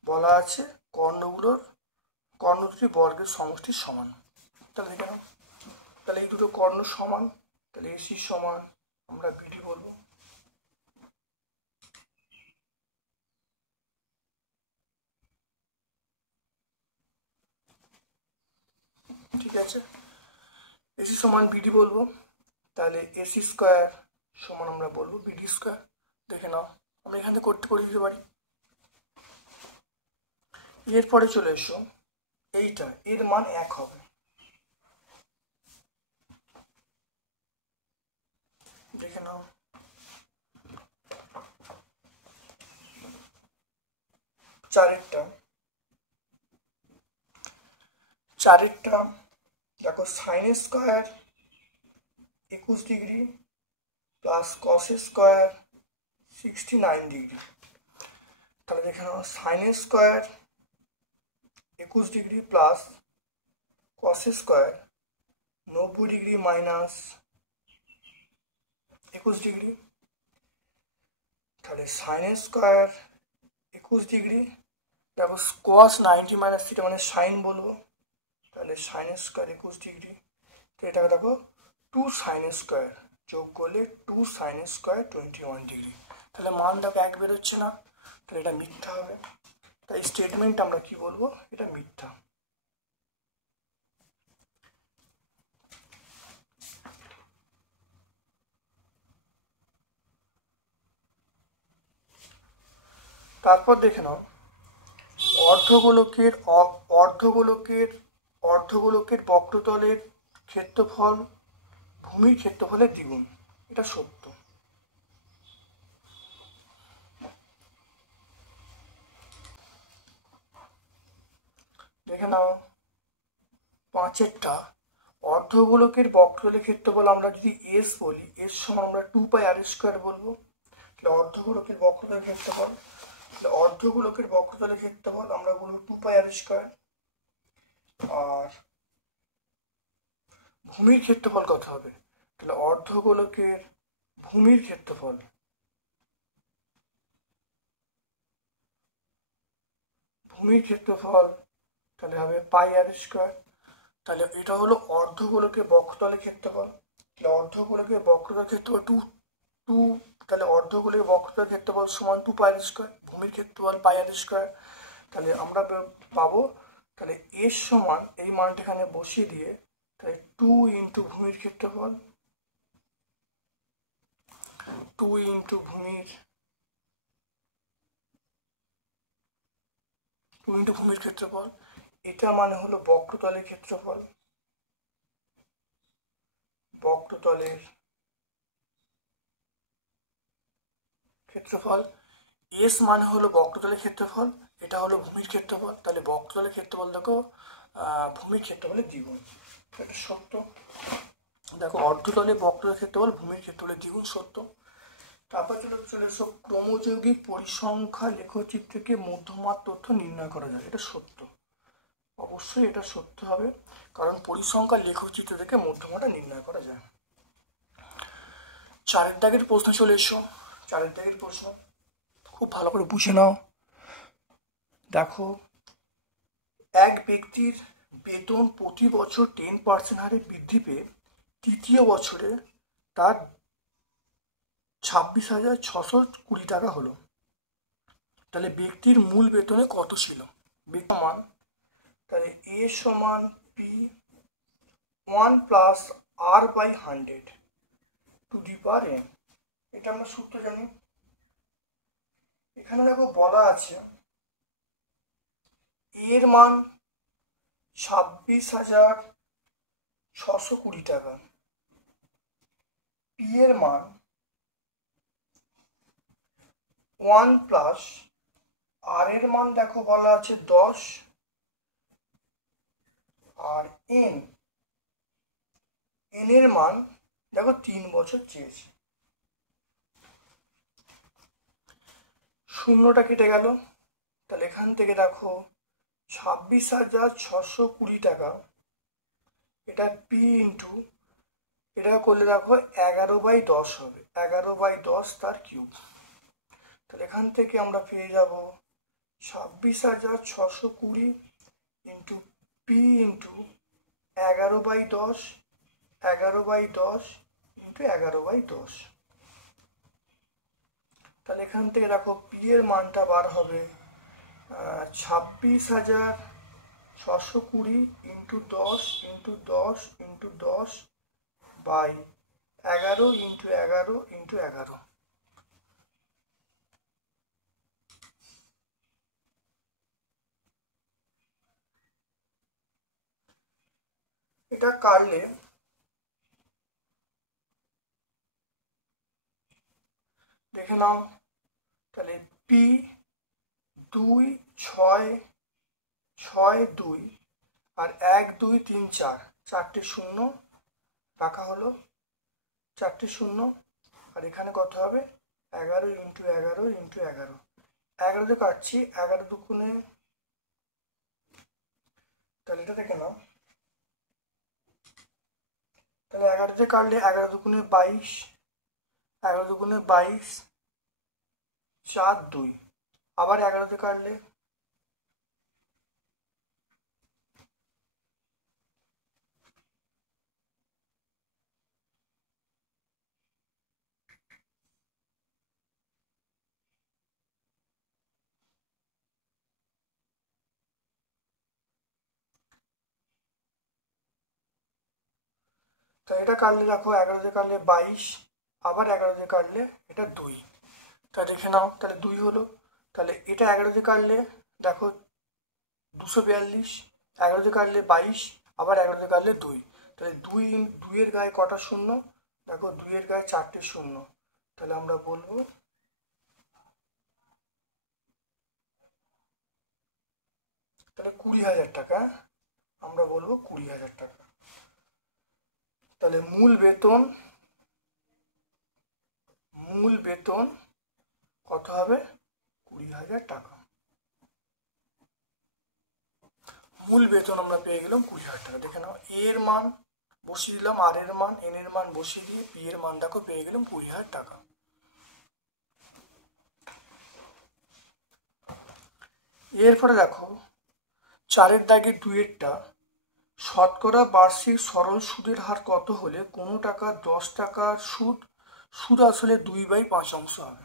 বলা আছে কর্ণ দুটি বর্গের সমষ্টির সমান। তাহলে দেখে নাও, তাহলে এই দুটো কর্ণ সমান, তাহলে এসি সমান আমরা বিডি বলবো। ঠিক আছে, এসি সমান বিডি বলবো, তাহলে এসি স্কোয়ার সমান আমরা বলবো বিডি স্কোয়ার। দেখে নাও আমরা এখান থেকে করে দিতে পারি। এরপরে চলে এসো এইটা, এর মান 1 হবে, দেখে নাও চারেরটা দেখো sine square 21 degree plus cos square 69 degree, তাহলে দেখে নাও sine square 21 degree plus cos square 90 degree minus 21 degree, তাহলে সাইন স্কোয়ার 21 ডিগ্রি, দেখো কস 90 মাইনাস থিটা মানে সাইন বলবো, তাহলে সাইন স্কোয়ার 21 ডিগ্রি, তো এটা দেখো 2 সাইন স্কোয়ার যোগ করলে 2 সাইন স্কোয়ার 21 ডিগ্রি, তাহলে মান দেখো 1 বেরোচ্ছে না, তাহলে এটা মিথ্যা হবে। তাই স্টেটমেন্ট আমরা কি বলবো, এটা মিথ্যা। তারপর দেখে নাও অর্ধগোলকের বক্রতলের ক্ষেত্রফল ভূমির ক্ষেত্রফলের দ্বিগুণ, এটা সত্য। দেখে নাও 5এরটা, অর্ধগোলকের বক্রতলের ক্ষেত্রফল আমরা যদি এস বলি, এস সমান আমরা 2πr² বলবো, তাহলে অর্ধগোলকের বক্রতলের ক্ষেত্রফল, অর্ধগোলকের বক্রতলের ক্ষেত্রফল আমরা বলবো 2πr², আর ভূমির ক্ষেত্রফল কত হবে, তাহলে অর্ধগোলকের ভূমির ক্ষেত্রফল তাহলে হবে πr², তাহলে এটা হলো অর্ধগোলকের বক্রতলের ক্ষেত্রফল, তাহলে অর্ধগোলকের বক্রতলের ক্ষেত্রফল টু, তাহলে অর্ধগোলকের বক্রতলের ক্ষেত্রফল সমান 2πr², ভূমির ক্ষেত্রফল πr², তাহলে আমরা পাবো, তাহলে এর সমান এই মানটা এখানে বসিয়ে দিয়ে, তাহলে 2 ইন্টু ভূমির ক্ষেত্রফল, 2 ইন্টু ভূমির ক্ষেত্রফল, এটা মানে হলো বক্রতলের ক্ষেত্রফল, এস মানে হলো বক্রতলের ক্ষেত্রফল, এটা হলো ভূমির ক্ষেত্রফল, তাহলে বক্রতলের ক্ষেত্রফল দেখো ভূমির ক্ষেত্রফলের দ্বিগুণ, এটা সত্য। দেখো অর্ধতলে বক্রতলের ক্ষেত্রফল ভূমির ক্ষেত্রফলের দ্বিগুণ, সত্য। তারপর চলে এসো ক্রমযৌগিক পরিসংখ্যা লেখচিত্র থেকে মধ্যমার তথ্য নির্ণয় করা যায়, এটা সত্য, অবশ্যই এটা সত্য হবে, কারণ পরিসংখ্যা লেখচিত্র থেকে মধ্যমাটা নির্ণয় করা যায়। 4 দাগের প্রশ্ন চলে এসো, 4 দাগের প্রশ্ন খুব ভালো করে বুঝে নাও। দেখো এক ব্যক্তির বেতন প্রতি বছর 10% হারে বৃদ্ধি পেয়ে তৃতীয় বছরে তার 26,620 টাকা হলো, তাহলে ব্যক্তির মূল বেতনে কত ছিল, বেতন মান, তাহলে এ সমান P 1 plus r/100 to the power n, এটা আমরা সূত্র জানি। এখানে দেখো বলা আছে এর মান 26,620 টাকা। পি এর মান 1 প্লাস আর এর মান দেখো বলা আছে 10 আর এন এর মান দেখো 3 বছর চেয়েছে। শূন্যটা কেটে গেল, তাহলে এখান থেকে দেখো 26,620 টাকা, এটা পি ইন্টু এটা করলে দেখো 11/10 হবে, 11/10 তার কিউব। তাহলে এখান থেকে আমরা পেয়ে যাব 26,620 ইন্টু পি ইন্টু 11/10, 11/10 ইন্টু 11/10। তাহলে এখান থেকে দেখো পি এর মানটা বার হবে 26,620 into 10 into 10 into 10 by 11 into 11 into 11। এটা কাটলে দেখে নাও, তাহলে পি 2 6 6 2 আর 1 2 3 4, 4টে শূন্য রাখা হলো, 4টে শূন্য। আর এখানে কত হবে 11 ইন্টু 11 ইন্টু 11, 11 কাটছি, 11 দুগুণে, তাহলে এটা দেখে নাও, তাহলে 11 কাটলে 11 দুগুণে 22, 11 দুগুণে 22, 4 2, আবার 11 কাটলে তাহলে এটা কাটলে দেখো 11 কাটলে 22, আবার 11 কাটলে এটা 2, তা দেখে নাও, তাহলে 2 হলো। তাহলে এটা 11 কাটলে দেখো 242, 11 কাটলে 22, আবার 11 কাটলে 2, তাহলে 2 এর গায়ে কটা শূন্য, দেখো 2 এর গায়ে 4টে শূন্য, তাহলে আমরা বলবো তাহলে 20,000 টাকা, আমরা বলবো 20,000 টাকা। তাহলে মূল বেতন কত হবে 20,000 টাকা। মূল বেতন আমরা পেয়ে গেলাম 20,000 টাকা। দেখে নাও, এর মান বসিয়ে দিলাম, আর এর মান, এন এর মান বসিয়ে দিয়ে পি এর মান দেখো পেয়ে গেলাম 20,000 টাকা। এরপরে দেখো 4 দাগের 2-এরটা, শতকরা বার্ষিক সরল সুদের হার কত হলে কোনো টাকা 10 টাকার সুদ আসলে 2/5 হবে।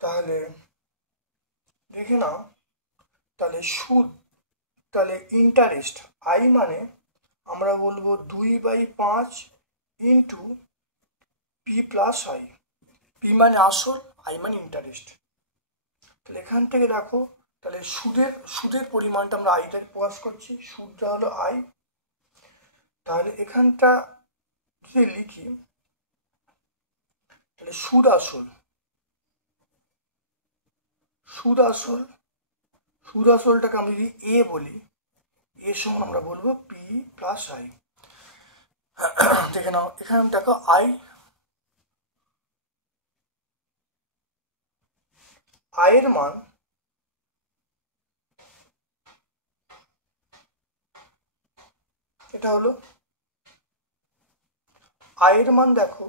তাহলে দেখে নাও, তাহলে সুদ, তাহলে ইন্টারেস্ট আই মানে আমরা বলবো 2/5 into P plus I. P মানে আসল, আই মানে ইন্টারেস্ট। তাহলে এখান থেকে দেখো, তাহলে সুদের পরিমাণটা আমরা আইটা প্রকাশ করছি, সুদটা হলো আই। তাহলে এখানটা যদি লিখি, তাহলে সুদ আসলটাকে আমরা যদি এ বলি, এর সমান আমরা বলবো পি প্লাস আই। দেখে নাও, এখানে দেখো আয়ের মান এটা হলো, আয়ের মান দেখো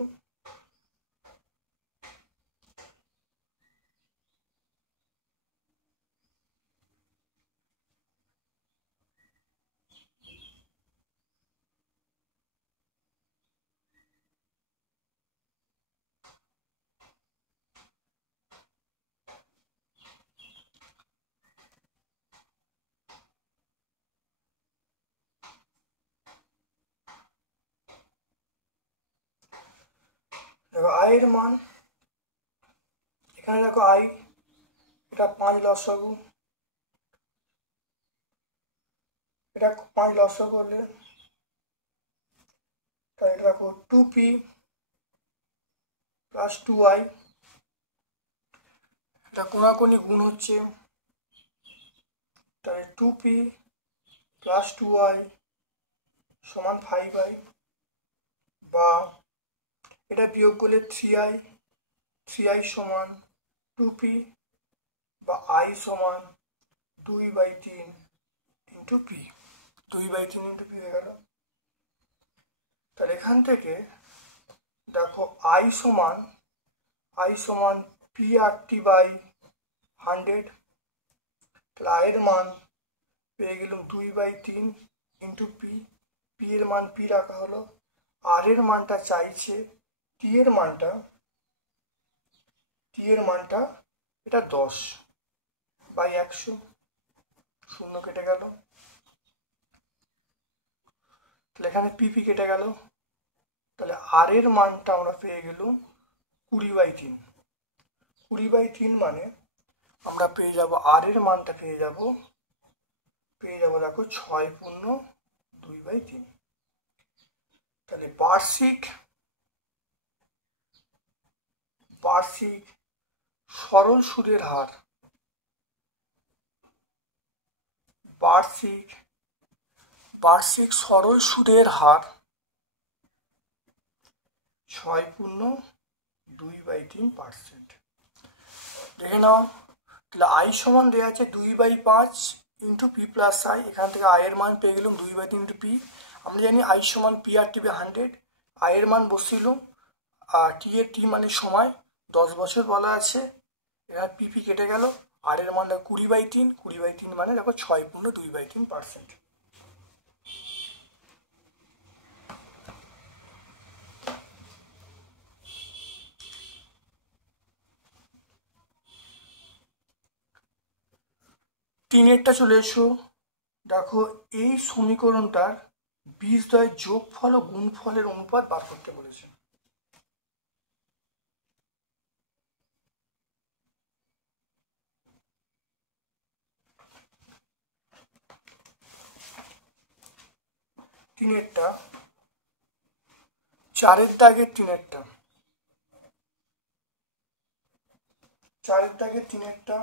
দেখো আই এর মান, এখানে দেখো আই, এটা 5 লসাগু, এটা 5 লসাগু হলে তাহলে এটা দেখো 2p প্লাস 2i, এটা কোনাকুনি গুণ হচ্ছে, তাহলে 2p প্লাস 2i সমান 5i, বা এটা বিয়োগ করলে 3i সমান 2p, বা i সমান 2/3 ইন্টু p, 2/3 ইন্টু p হয়ে গেল। তাহলে এখান থেকে দেখো i সমান p/100, তাহলে i এর মান পেয়ে গেলাম 2/3 ইন্টু p, p এর মান p রাখা হলো, r এর মানটা চাইছে, t এর মানটা এটা 10/100, শূন্য কেটে গেল, তাহলে এখানে p কেটে গেল, তাহলে r এর মানটা আমরা পেয়ে গেলাম 20/3, 20/3 মানে আমরা পেয়ে যাব r এর মানটা পেয়ে যাব দেখো 6/2/3। তাহলে বার্ষিক সরল সুদের হার, বার্ষিক সরল সুদের হার 6/2/3%। দেখে নাও, তাহলে আই সমান দেওয়া আছে 2/5 ইন্টু পি প্লাস আই, এখান থেকে আই এর মান পেয়ে গেলাম 2/3 ইন্টু পি। আমরা জানি আই সমান p/100, আই এর মান বসিলাম, আর টি মানে সময় 10 বছর বলা আছে, এবার পি কেটে গেল, আর এর মান 20/3 মানে দেখো 6/2/3%। তিনেরটা চলে এসো, দেখো এই সমীকরণটার বীজদ্বয়ের যোগফল ও গুণফলের অনুপাত বার করতে বলেছে। তিনেরটা, 4-এর দাগের তিনেরটা, 4-এর দাগের তিনেরটা,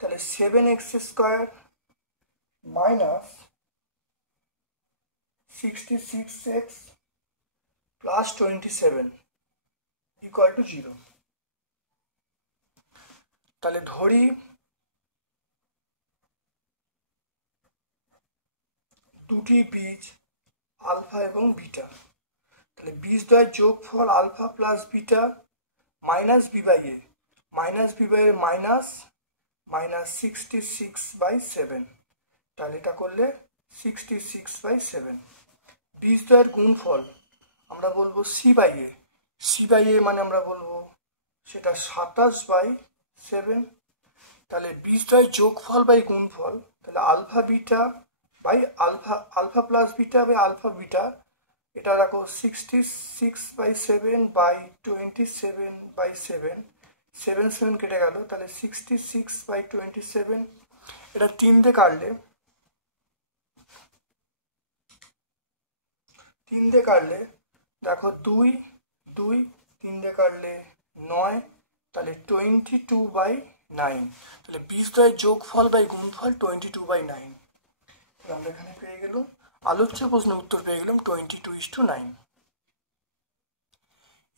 তাহলে 7x² minus 66x plus 27 equal to 0। তাহলে ধরি দুটি বীজ আলফা এবং বিটা, তাহলে বীজদ্বয়ের যোগফল আলফা প্লাস বিটা মাইনাস বি/এ, মাইনাস 66/7, তাহলে এটা করলে 66/7। বীজদ্বয়ের গুণফল আমরা বলবো সি/এ মানে আমরা বলবো সেটা 27/7, তাহলে বীজদ্বয়ের যোগফল বাই গুণফল, তাহলে alpha plus beta by alpha beta, এটা রাখো 66/7/27/7, 7 কেটে গেল, তাহলে 66/27, এটা 3 দিয়ে কাটলে দেখো 2 3 দিয়ে কাটলে 9, তাহলে 22/9, তাহলে বীজদ্বয়ের যোগফল বাই গুণফল 22/9। আমরা এখানে পেয়ে গেলাম আলোচ্য প্রশ্নের উত্তর পেয়ে গেলাম 22:9।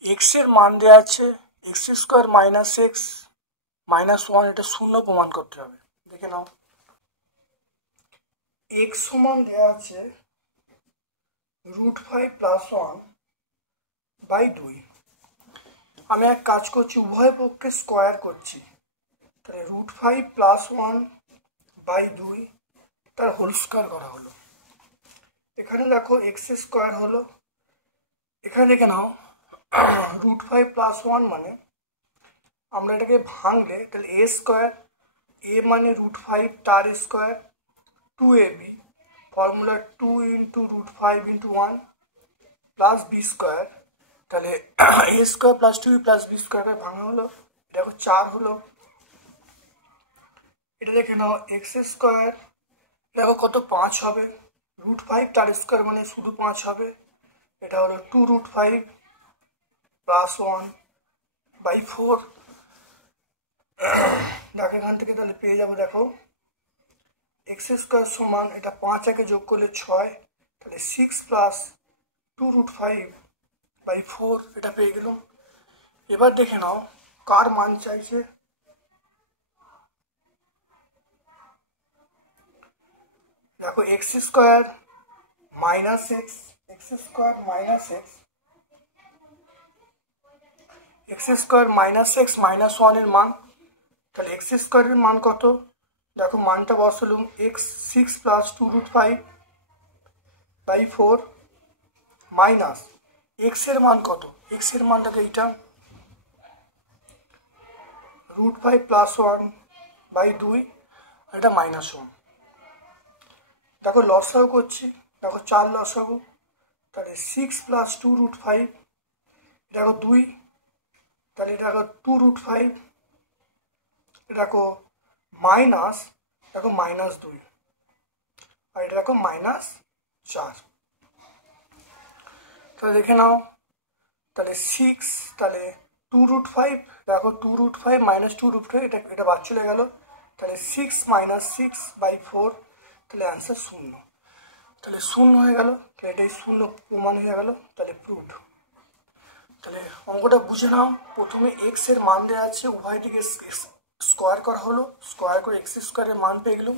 এক্স এর মান দেওয়া আছে x² মাইনাস এক্স মাইনাস 1, এটা শূন্য প্রমাণ করতে হবে। দেখে নাও, এক্স সমান দেওয়া আছে √5 প্লাস 1/2। আমি এক কাজ করছি, উভয় পক্ষে স্কোয়ার করছি, তাহলে √5 প্লাস 1/2 তার হোল স্কোয়ার করা হলো। এখানে দেখো x² হলো, এখানে দেখে নাও √5 প্লাস 1 মানে আমরা এটাকে ভাঙলে তাহলে a মানে √5 তার square, 2ab formula 2 × √5 × 1 plus b² তাহলে a square plus 2b plus b স্কোয়ারটা ভাঙা হলো, দেখো 4 হলো। এটা দেখে নাও এক্স স্কোয়ার, দেখো কত 5 হবে, √5 তার স্কোয়ার মানে শুধু 5 হবে। এটা হলো 2√5 প্লাস 1/4। দেখো এখান থেকে তাহলে পেয়ে যাবো, দেখো এক্স স্কোয়ার সমান এটা 5 একে যোগ করলে 6, তাহলে 6 প্লাস 2√5/4 এটা পেয়ে গেলাম। এবার দেখে নাও কার মান চাইছে। দেখো x square minus x, x square minus x, x square minus x minus 1 এর মান, তাহলে এক্স স্কোয়ারের মান কত, দেখো মানটা বসালুম এক্স 6 প্লাস 2√5/4 মাইনাস এক্স এর মান কত, এক্স এর মান দেখো এইটা √5 প্লাস 1/2, এটা মাইনাস 1। দেখো লসাগু করছি, দেখো 4 লসাগু, তাহলে 6 প্লাস 2√5, দেখো 2, তাহলে দেখো 2√5, দেখো মাইনাস, দেখো -2, আর এটা দেখো -4। তাহলে দেখে নাও, তাহলে 6, তাহলে 2√5, দেখো 2√5 মাইনাস 2√5, এটা বাদ চলে গেল, তাহলে 6 মাইনাস 6/4, তাহলে অ্যান্সার 0। তাহলে 0 হয়ে গেল, তাহলে এটাই 0 প্রমাণ হয়ে গেল, তাহলে প্রুভড। তাহলে অঙ্কটা বুঝে নাও, প্রথমে এক্স এর মান দেওয়া আছে, উভয় দিকে স্কোয়ার করা হলো, স্কোয়ার করে এক্স স্কোয়ারের মান পেয়ে গেলাম।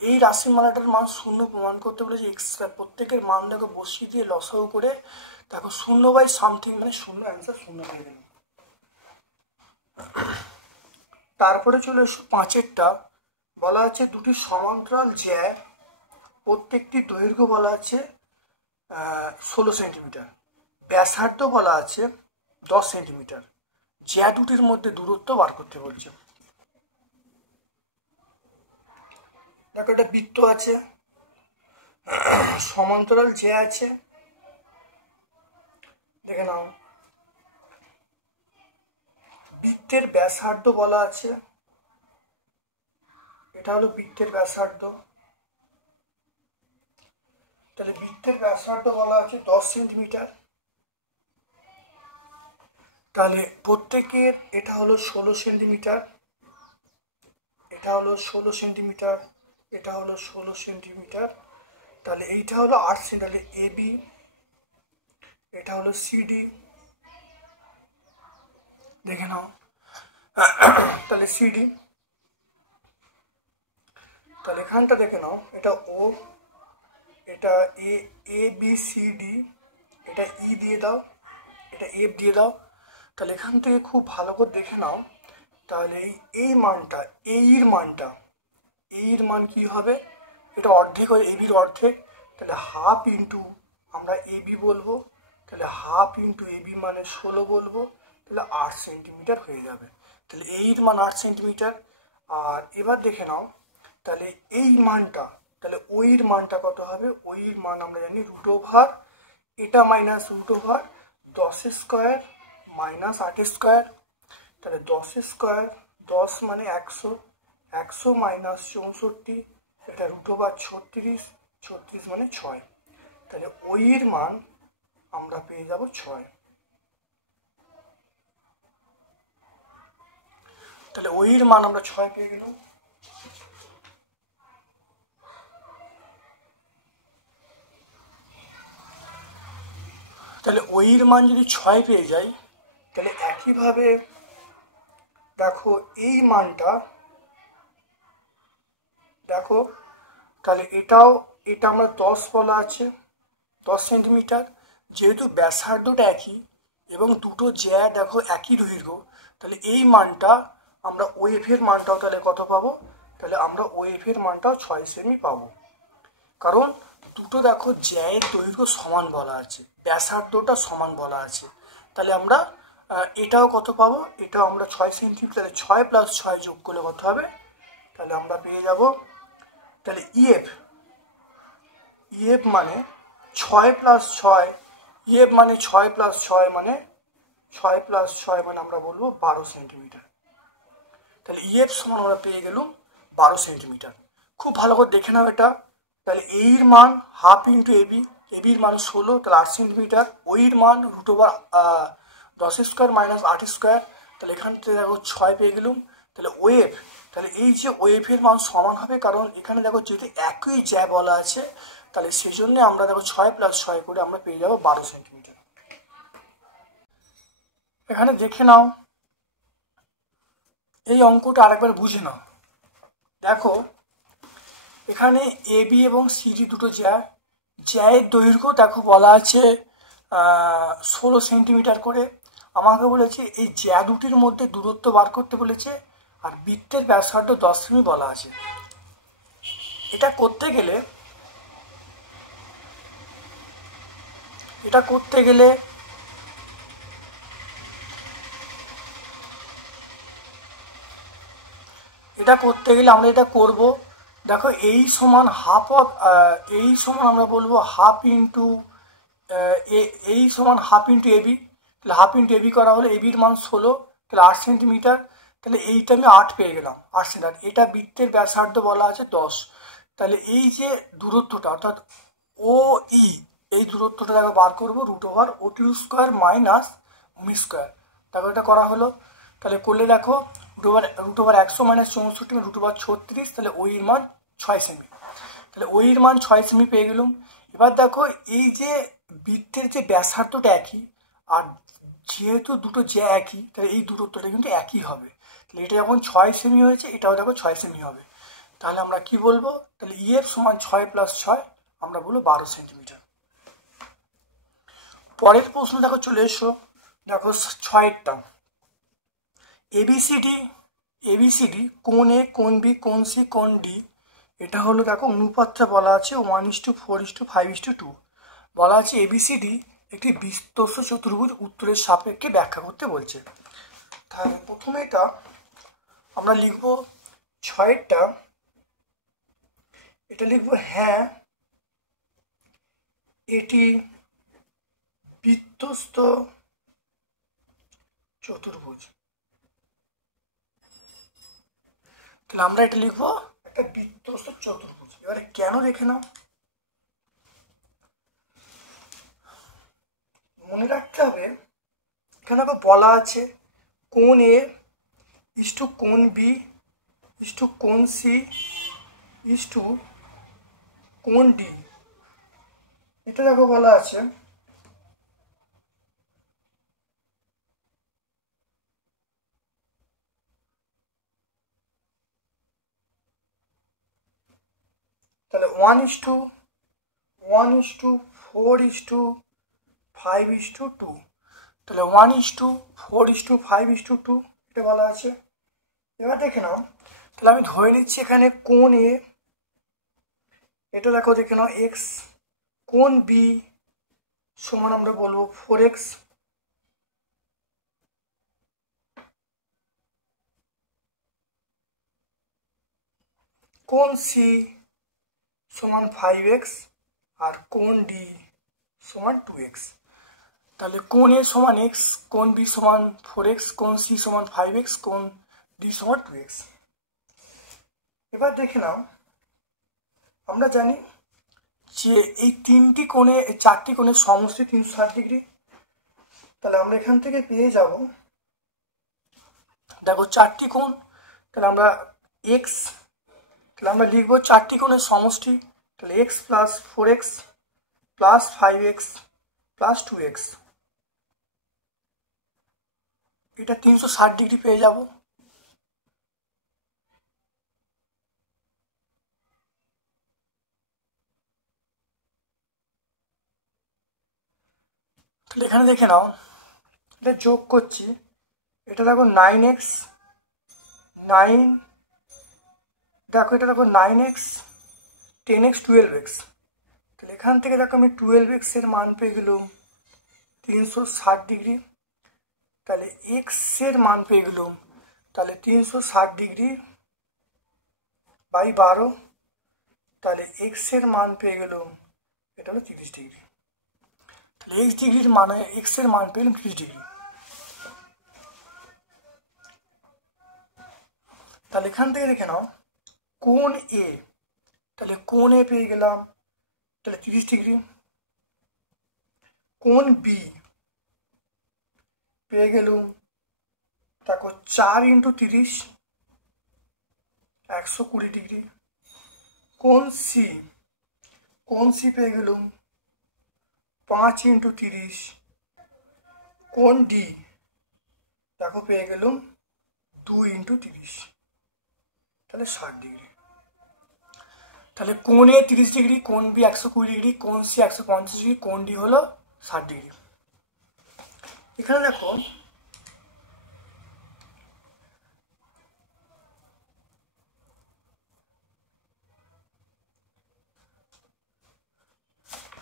এই রাশিমালাটার মান 0 প্রমাণ করতে বলেছে, এক্স প্রত্যেকের মান দেখো বসিয়ে দিয়ে লসাগু করে দেখো 0/something মানে 0, অ্যান্সার 0 পেয়ে গেলাম। তারপরে চলে এসো 5এরটা, বলা আছে দুটি সমান্তরাল জ্যা, প্রত্যেকটি দৈর্ঘ্য বলা আছে 16 সেন্টিমিটার, ব্যাসার্ধ বলা আছে 10 সেন্টিমিটার, জ্যা দুটির মধ্যে দূরত্ব বার করতে বলছে। দেখো একটা বৃত্ত আছে, সমান্তরাল জ্যা আছে, দেখে নাও বৃত্তের ব্যাসার্ধ বলা আছে, এটা হলো বৃত্তের ব্যাসার্ধ, তাহলে বৃত্তের ব্যাসার্ধ বলা আছে 10 সেন্টিমিটার, তাহলে প্রত্যেকের এটা হলো 16 সেন্টিমিটার, এটা হলো 16 সেন্টিমিটার, এটা হলো 16 সেন্টিমিটার, তাহলে এইটা হলো 8 সেন্টিমিটার, তাহলে এবি, এটা হলো সিডি, দেখে নাও তাহলে সিডি, তাহলে এখানটা দেখে নাও এটা ও, এটা এ বি সি ডি, এটা ই দিয়ে দাও, এটা এফ দিয়ে দাও, তাহলে এখান থেকে খুব ভালো করে দেখে নাও, তাহলে এই মানটা, এর মানটা, এর মান কি হবে, এটা অর্ধেক হয় এবির অর্ধেক, তাহলে হাফ ইন্টু আমরা এবি বলবো, তাহলে হাফ ইন্টু এবি মানে 16 বলবো, তাহলে 8 সেন্টিমিটার হয়ে যাবে। তাহলে এর মান 8 সেন্টিমিটার। আর এবার দেখে নাও, তাহলে এই মানটা, তাহলে ওইর মানটা কত হবে, ওইর মান আমরা জানি √, এটা মাইনাস √, 10 স্কোয়ার মাইনাস 8 স্কোয়ার, তাহলে 10 স্কোয়ার, 10 মানে 100, 100 মাইনাস 64, এটা √36, 36 মানে 6, তাহলে ওইর মান আমরা পেয়ে যাব 6। তাহলে ওইর মান আমরা 6 পেয়ে গেলাম। তাহলে ওইর মান যদি 6 পেয়ে যাই, তাহলে একইভাবে দেখো এই মানটা দেখো, তাহলে এটাও, এটা আমরা 10 বলা আছে, 10 সেন্টিমিটার, যেহেতু ব্যাসার্ধটা একই এবং দুটো জ্যা দেখো একই দৈর্ঘ্য, তাহলে এই মানটা আমরা ওয়েভের মানটাও তাহলে কত পাবো, তাহলে আমরা ওয়েভের মানটাও 6 সেমি পাবো, কারণ দুটো দেখো জ্যায়ের দৈর্ঘ্য সমান বলা আছে, ব্যাসার্ধটা সমান বলা আছে, তাহলে আমরা এটাও কত পাবো, এটাও আমরা 6 সেন্টিমিটার, 6 প্লাস 6 যোগ করলে কত হবে, তাহলে আমরা পেয়ে যাব, তাহলে ইএফ মানে 6 প্লাস 6 ইএফ মানে 6 প্লাস 6 মানে 6 প্লাস 6 মানে আমরা বলবো 12 সেন্টিমিটার। তাহলে ইএফ সমান আমরা পেয়ে গেলাম 12 সেন্টিমিটার। খুব ভালো করে দেখে নাও এটা। তাহলে এইর মান হাফ ইন্টু এবি, এবির মান 16, তাহলে 8 সেন্টিমিটার। ওইর মান root over 10 square minus 8 square, তাহলে এখান থেকে দেখো 6 পেয়ে গেলাম। তাহলে ওয়েভ, তাহলে এই যে ওয়েভের মান সমান হবে, কারণ এখানে দেখো যেহেতু একই জ্যা বলা আছে, তাহলে সেই জন্য আমরা দেখো 6 প্লাস 6 করে আমরা পেয়ে যাবো 12 সেন্টিমিটার। এখানে দেখে নাও এই অঙ্কটা আরেকবার বুঝে নাও। দেখো এখানে এবি এবং সিডি দুটো জ্যায়ের দৈর্ঘ্য দেখো বলা আছে 16 সেন্টিমিটার করে। আমাকে বলেছে এই জ্যা দুটির মধ্যে দূরত্ব বার করতে বলেছে, আর বৃত্তের ব্যাসার্ধ 10 সেমি বলা আছে। এটা করতে গেলে আমরা এটা করব। দেখো এই সমান হাফ অফ এই সমান আমরা বলবো হাফ ইন্টু এই সমান হাফ ইন্টু এবি। তাহলে হাফ ইন্টু এবি করা হলে এবির মান 16, তাহলে 8 সেন্টিমিটার। তাহলে এইটা আমি 8 পেয়ে গেলাম, 8 সেন্টিমিটার। এটা বৃত্তের ব্যাসার্ধ বলা আছে 10। তাহলে এই যে দূরত্বটা অর্থাৎ ও ই, এই দূরত্বটা দেখো বার করবো রুট ওভার ও2 স্কোয়ার মাইনাস মি স্কোয়ার। দেখো এটা করা হলো। তাহলে করলে দেখো root over 100 minus 64 root over 36, তাহলে ওইর মান 6 সেমি। তাহলে ওইর মান 6 সেমি পেয়ে গেলাম। এবার দেখো এই যে বৃত্তের যে ব্যাসার্ধটা একই, আর যেহেতু দুটো যে একই, তাহলে এই দূরত্বটা কিন্তু একই হবে। তাহলে এটা যখন 6 সেমি হয়েছে, এটাও দেখো 6 সেমি হবে। তাহলে আমরা কি বলবো, তাহলে ইএফ সমান 6 প্লাস 6 আমরা বলবো 12 সেন্টিমিটার। পরের প্রশ্ন দেখো চলে এসো। দেখো 6টা এবিসিডি কোণ এ, কোণ বি, কোণ সি, কোণ ডি, এটা হলো দেখো অনুপাতটা বলা আছে 1:4:5:2। বলা আছে এবিসিডি একটি বিস্তস্ত চতুর্ভুজ, উত্তরের সাপেক্ষে ব্যাখ্যা করতে বলছে। তাহলে প্রথমে এটা আমরা লিখবো 6টা, এটা লিখবো হ্যাঁ এটি বৃত্তস্থ চতুর্ভুজ। তাহলে আমরা এটা লিখবো একটা বৃত্তস্থ চতুর্ভুজ। এবারে কেন দেখে নাও, মনে রাখতে হবে এখানে বলা আছে কোণ এ ইস্টু কোণ বি ইস্টু কোণ সি ইস্টু কোণ ডি, এটা দেখো বলা আছে। তাহলে 1:4:5:2, তাহলে 1:4:5:2 এটা বলা আছে। এবার দেখে নাও, তাহলে আমি ধরে নিচ্ছি এখানে কোণ এ, এটা দেখো দেখে নাও এক্স, কোণ বি সমান আমরা বলবো 4x, কোণ সি সমান 5x, আর কোণ ডি সমান 2x। তাহলে কোণ এ সমান x, কোণ বি সমান 4x, কোণ সি সমান 5x, কোণ ডি সমান 2x। এবার দেখে নাও, আমরা জানি যে এই চারটি কোণের সমষ্টি 360 ডিগ্রি। তাহলে আমরা এখান থেকে পেয়ে যাব, দেখো চারটি কোণ, তাহলে আমরা x, তাহলে আমরা লিখবো চারটি কোণের সমষ্টি, তাহলে x plus 4x plus 5x plus 2x, এটা 360 ডিগ্রি পেয়ে যাব। তাহলে এখানে দেখে নাও, এটা যোগ করছি, এটা দেখো 9x, 9, দেখো এটা দেখো 9x 10x 12x। তাহলে এখান থেকে দেখো আমি 12x এর মান পেয়ে গেলাম 360 ডিগ্রি। তাহলে x এর মান পেয়ে গেলাম, তাহলে 360 ডিগ্রি বাই 12, তাহলে x এর মান পেয়ে গেলাম এটা হলো 30 ডিগ্রি। তাহলে এক্স ডিগ্রির মানে এক্স এর মান পেলাম 30 ডিগ্রি। তাহলে এখান থেকে দেখে নাও কোণ এ, তাহলে কোণ এ পেয়ে গেলাম তাহলে 30 ডিগ্রি। কোণ বি পেয়ে গেলুম দেখো 4 × 30 120 ডিগ্রি। কোণ সি পেয়ে গেলুম 5 × 30। কোণ ডি দেখো পেয়ে গেলুম 2 × 30, তাহলে 60 ডিগ্রি। তাহলে কোণ এ 30 ডিগ্রি, কোণ বি 120 ডিগ্রি, কোণ সি 150 ডিগ্রি, কোণ ডি হলো 60 ডিগ্রি। এখানে দেখো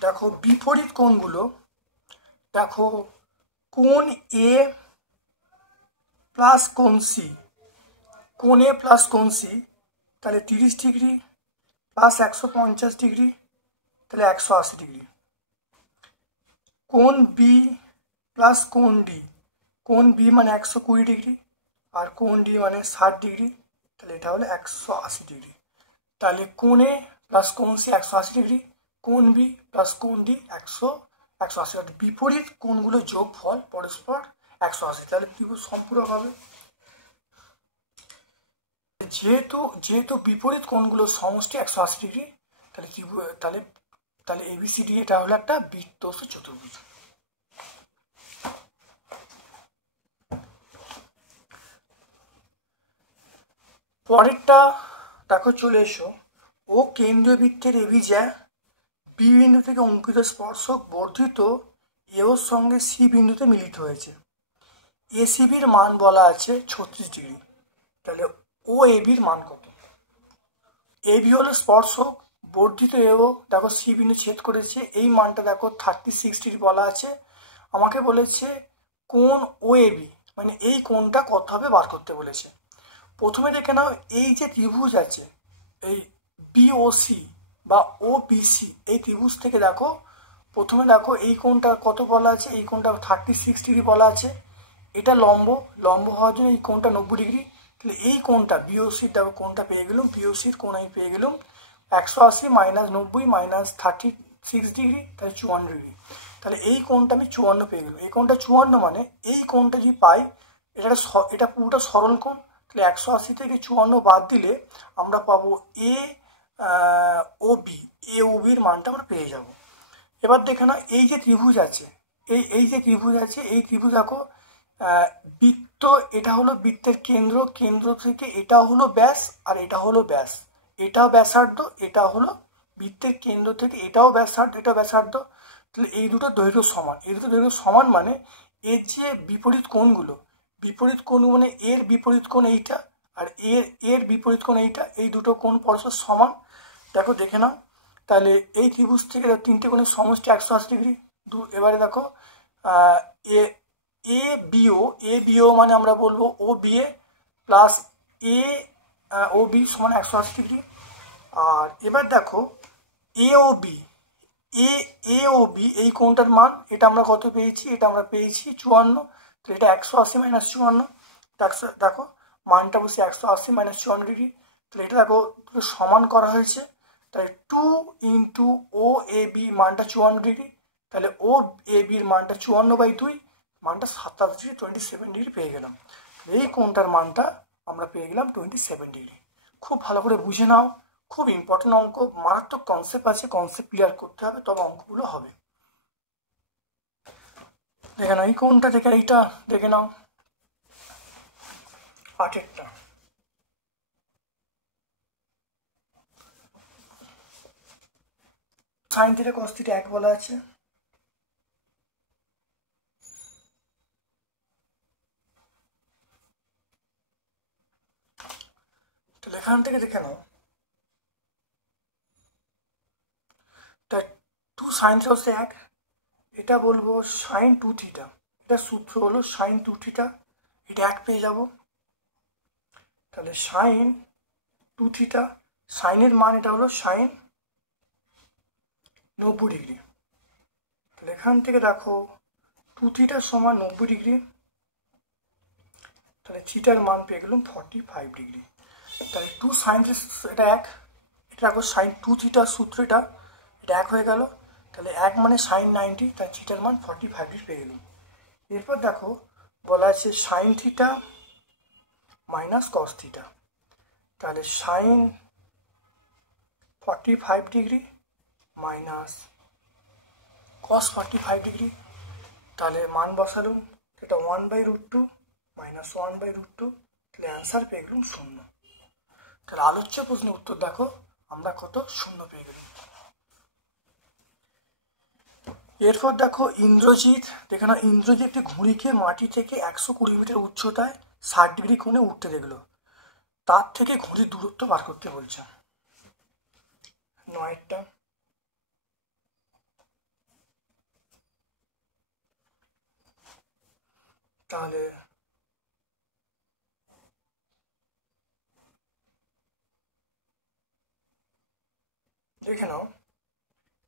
দেখো বিপরীত কোণগুলো, দেখো কোণ এ প্লাস কোণ সি, কোণ এ প্লাস কোণ সি তাহলে 30 ডিগ্রি প্লাস 150 ডিগ্রি তাহলে 180 ডিগ্রি। কোণ বি প্লাস কোণ ডি, কোণ বি মানে 120 ডিগ্রি আর কোণ ডি মানে 60 ডিগ্রি, তাহলে এটা হলো 180 ডিগ্রি। তাহলে কোণ এ প্লাস কোণ সি 180 ডিগ্রি, কোণ বি প্লাস কোণ ডি 180, বিপরীত কোণগুলো যোগফল পরস্পর 180, তাহলে ত্রিভুজ সম্পূরক হবে। যেহেতু বিপরীত কোণগুলোর সমষ্টি 180 ডিগ্রি, তাহলে তাহলে এবিসিডি এটা হলো একটা বৃত্তস্থ চতুর্ভুজ। পরেরটা দেখো চলে এসো, ও কেন্দ্রীয় বৃত্তের এবি যা বি বিন্দু থেকে অঙ্কিত স্পর্শক বর্ধিত এওর সঙ্গে সি বিন্দুতে মিলিত হয়েছে। এসিবির মান বলা আছে 36 ডিগ্রি, তাহলে ও এবির মান কত? এবি হলো স্পর্শক, বর্ধিত এও দেখো সি বিন্দু ছেদ করেছে, এই মানটা দেখো 36 ডিগ্রি বলা আছে। আমাকে বলেছে কোণ ও এবি মানে এই কোণটা কত হবে বার করতে বলেছে। প্রথমে দেখে নাও এই যে ত্রিভুজ আছে এই বিওসি বা ও বিসি, এই ত্রিভুজ থেকে দেখো প্রথমে দেখো এই কোণটা কত বলা আছে, এই কোণটা 36 ডিগ্রি বলা আছে। এটা লম্ব হওয়ার জন্য এই কোণটা 90 ডিগ্রি, তাহলে এই কোণটা বিওসির দেখো কোণটা পেয়ে গেলাম, বিওসির কোণ আমি পেয়ে গেলাম 180 - 90 - 36 ডিগ্রি, তাহলে 54 ডিগ্রি। তাহলে এই কোণটা আমি 54 পেয়ে গেলাম। এই কোণটা 54 মানে এই কোণটা যদি পাই এটা পুরোটা সরল কোণ, তাহলে 180 থেকে 54 বাদ দিলে আমরা পাবো ও বির মানটা আমরা পেয়ে যাব। এবার দেখে না এই যে ত্রিভুজ আছে এই যে ত্রিভুজ আছে এই ত্রিভুজ দেখো বৃত্ত, এটা হলো বৃত্তের কেন্দ্র থেকে এটা হলো ব্যাস আর এটা হলো ব্যাস, এটাও ব্যাসার্ধ, এটা হলো বৃত্তের কেন্দ্র থেকে এটাও ব্যাসার্ধ এটাও ব্যাসার্ধ, তাহলে এই দুটো দৈর্ঘ্য সমান মানে এর যে বিপরীত কোণ মানে এর বিপরীত কোণ এইটা আর এর বিপরীত কোণ এইটা, এই দুটো কোণ পরস্পর সমান। দেখো দেখে নাও, তাহলে এই ত্রিভুজ থেকে তিনটে কোণের সমষ্টি 180 ডিগ্রি। এবারে দেখো এ বিও মানে আমরা বলবো ও বিএ প্লাস ও বি সমান 180 ডিগ্রি। আর এবার দেখো এ ও বি এই কোণটার মান এটা আমরা কত পেয়েছি, এটা আমরা পেয়েছি 54, তো এটা 180 - 54, দেখো মানটা বসে 180 - 54 ডিগ্রি, তাহলে এটা দেখো সমান করা হয়েছে, তাহলে 2 × ও এ বি মানটা 54 ডিগ্রি, তাহলে ও এ বির মানটা 54/2 মানটা 27 ডিগ্রি পেয়ে গেলাম। এই কোণটার মানটা আমরা পেয়ে গেলাম 27 ডিগ্রি। খুব ভালো করে বুঝে নাও, খুব ইম্পর্টেন্ট অঙ্ক, মারাত্মক কনসেপ্ট আছে, কনসেপ্ট ক্লিয়ার করতে হবে তবে অঙ্কগুলো হবে। দেখে নাও এই কোণটা থেকে এইটা দেখে নাও 8-এরটা, সাইন থিটা কস থিটা 1 বলা আছে। তাহলে এখান থেকে দেখে নাও 2 সাইন থিটা হচ্ছে 1, এটা বলবো সাইন 2 থিটা, এটা সূত্র হলো সাইন 2 থিটা, এটা 1 পেয়ে যাব। তাহলে সাইন 2 থিটা, সাইনের মান এটা হলো সাইন 90 ডিগ্রি, তাহলে এখান থেকে দেখো 2θ সমান 90 ডিগ্রি, তাহলে থিটার মান পেয়ে গেলাম 45 ডিগ্রি। তাহলে 2 সাইন, এটা এক, এটা দেখো সাইন 2θ সূত্র, এটা এক হয়ে গেল। তাহলে এক মানে সাইন 90, তাই থিটার মান 45 ডিগ্রি পেয়ে গেলাম। এরপর দেখো বলা আছে sine theta minus cos theta, তাহলে sine 45 degree minus cos 45 degree, তাহলে মান বসালুম, এটা 1/√2 মাইনাস 1/√2, তাহলে অ্যান্সার পেয়ে গেলাম 0। তাহলে আলোচ্য প্রশ্নের উত্তর দেখো আমরা কত, 0 পেয়ে গেলাম। এরপর দেখো ইন্দ্রজিৎ, দেখে না, ইন্দ্রজিৎ একটি ঘুড়িকে মাটি থেকে 120 মিটার উচ্চতায় 60 ডিগ্রি কোণে উঠতে দেখলো, তার থেকে ঘুড়ির দূরত্ব বার করতে বলছে। 9টা, তাহলে দেখে নাও,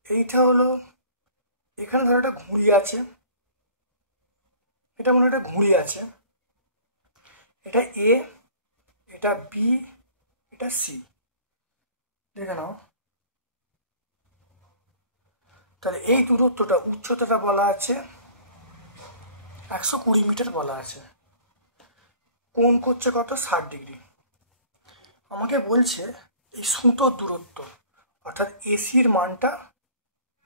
এইটা হলো, এখানে ধরো একটা ঘুড়ি আছে, এটা মনে হয় একটা ঘুড়ি আছে, এটা এ, এটা বি, এটা সি, দেখে নাও। তাহলে এই দূরত্বটা, উচ্চতাটা বলা আছে 120 মিটার বলা আছে, কোণ করছে কত, 60 ডিগ্রি। আমাকে বলছে এই সুতোর দূরত্ব অর্থাৎ এসির মানটা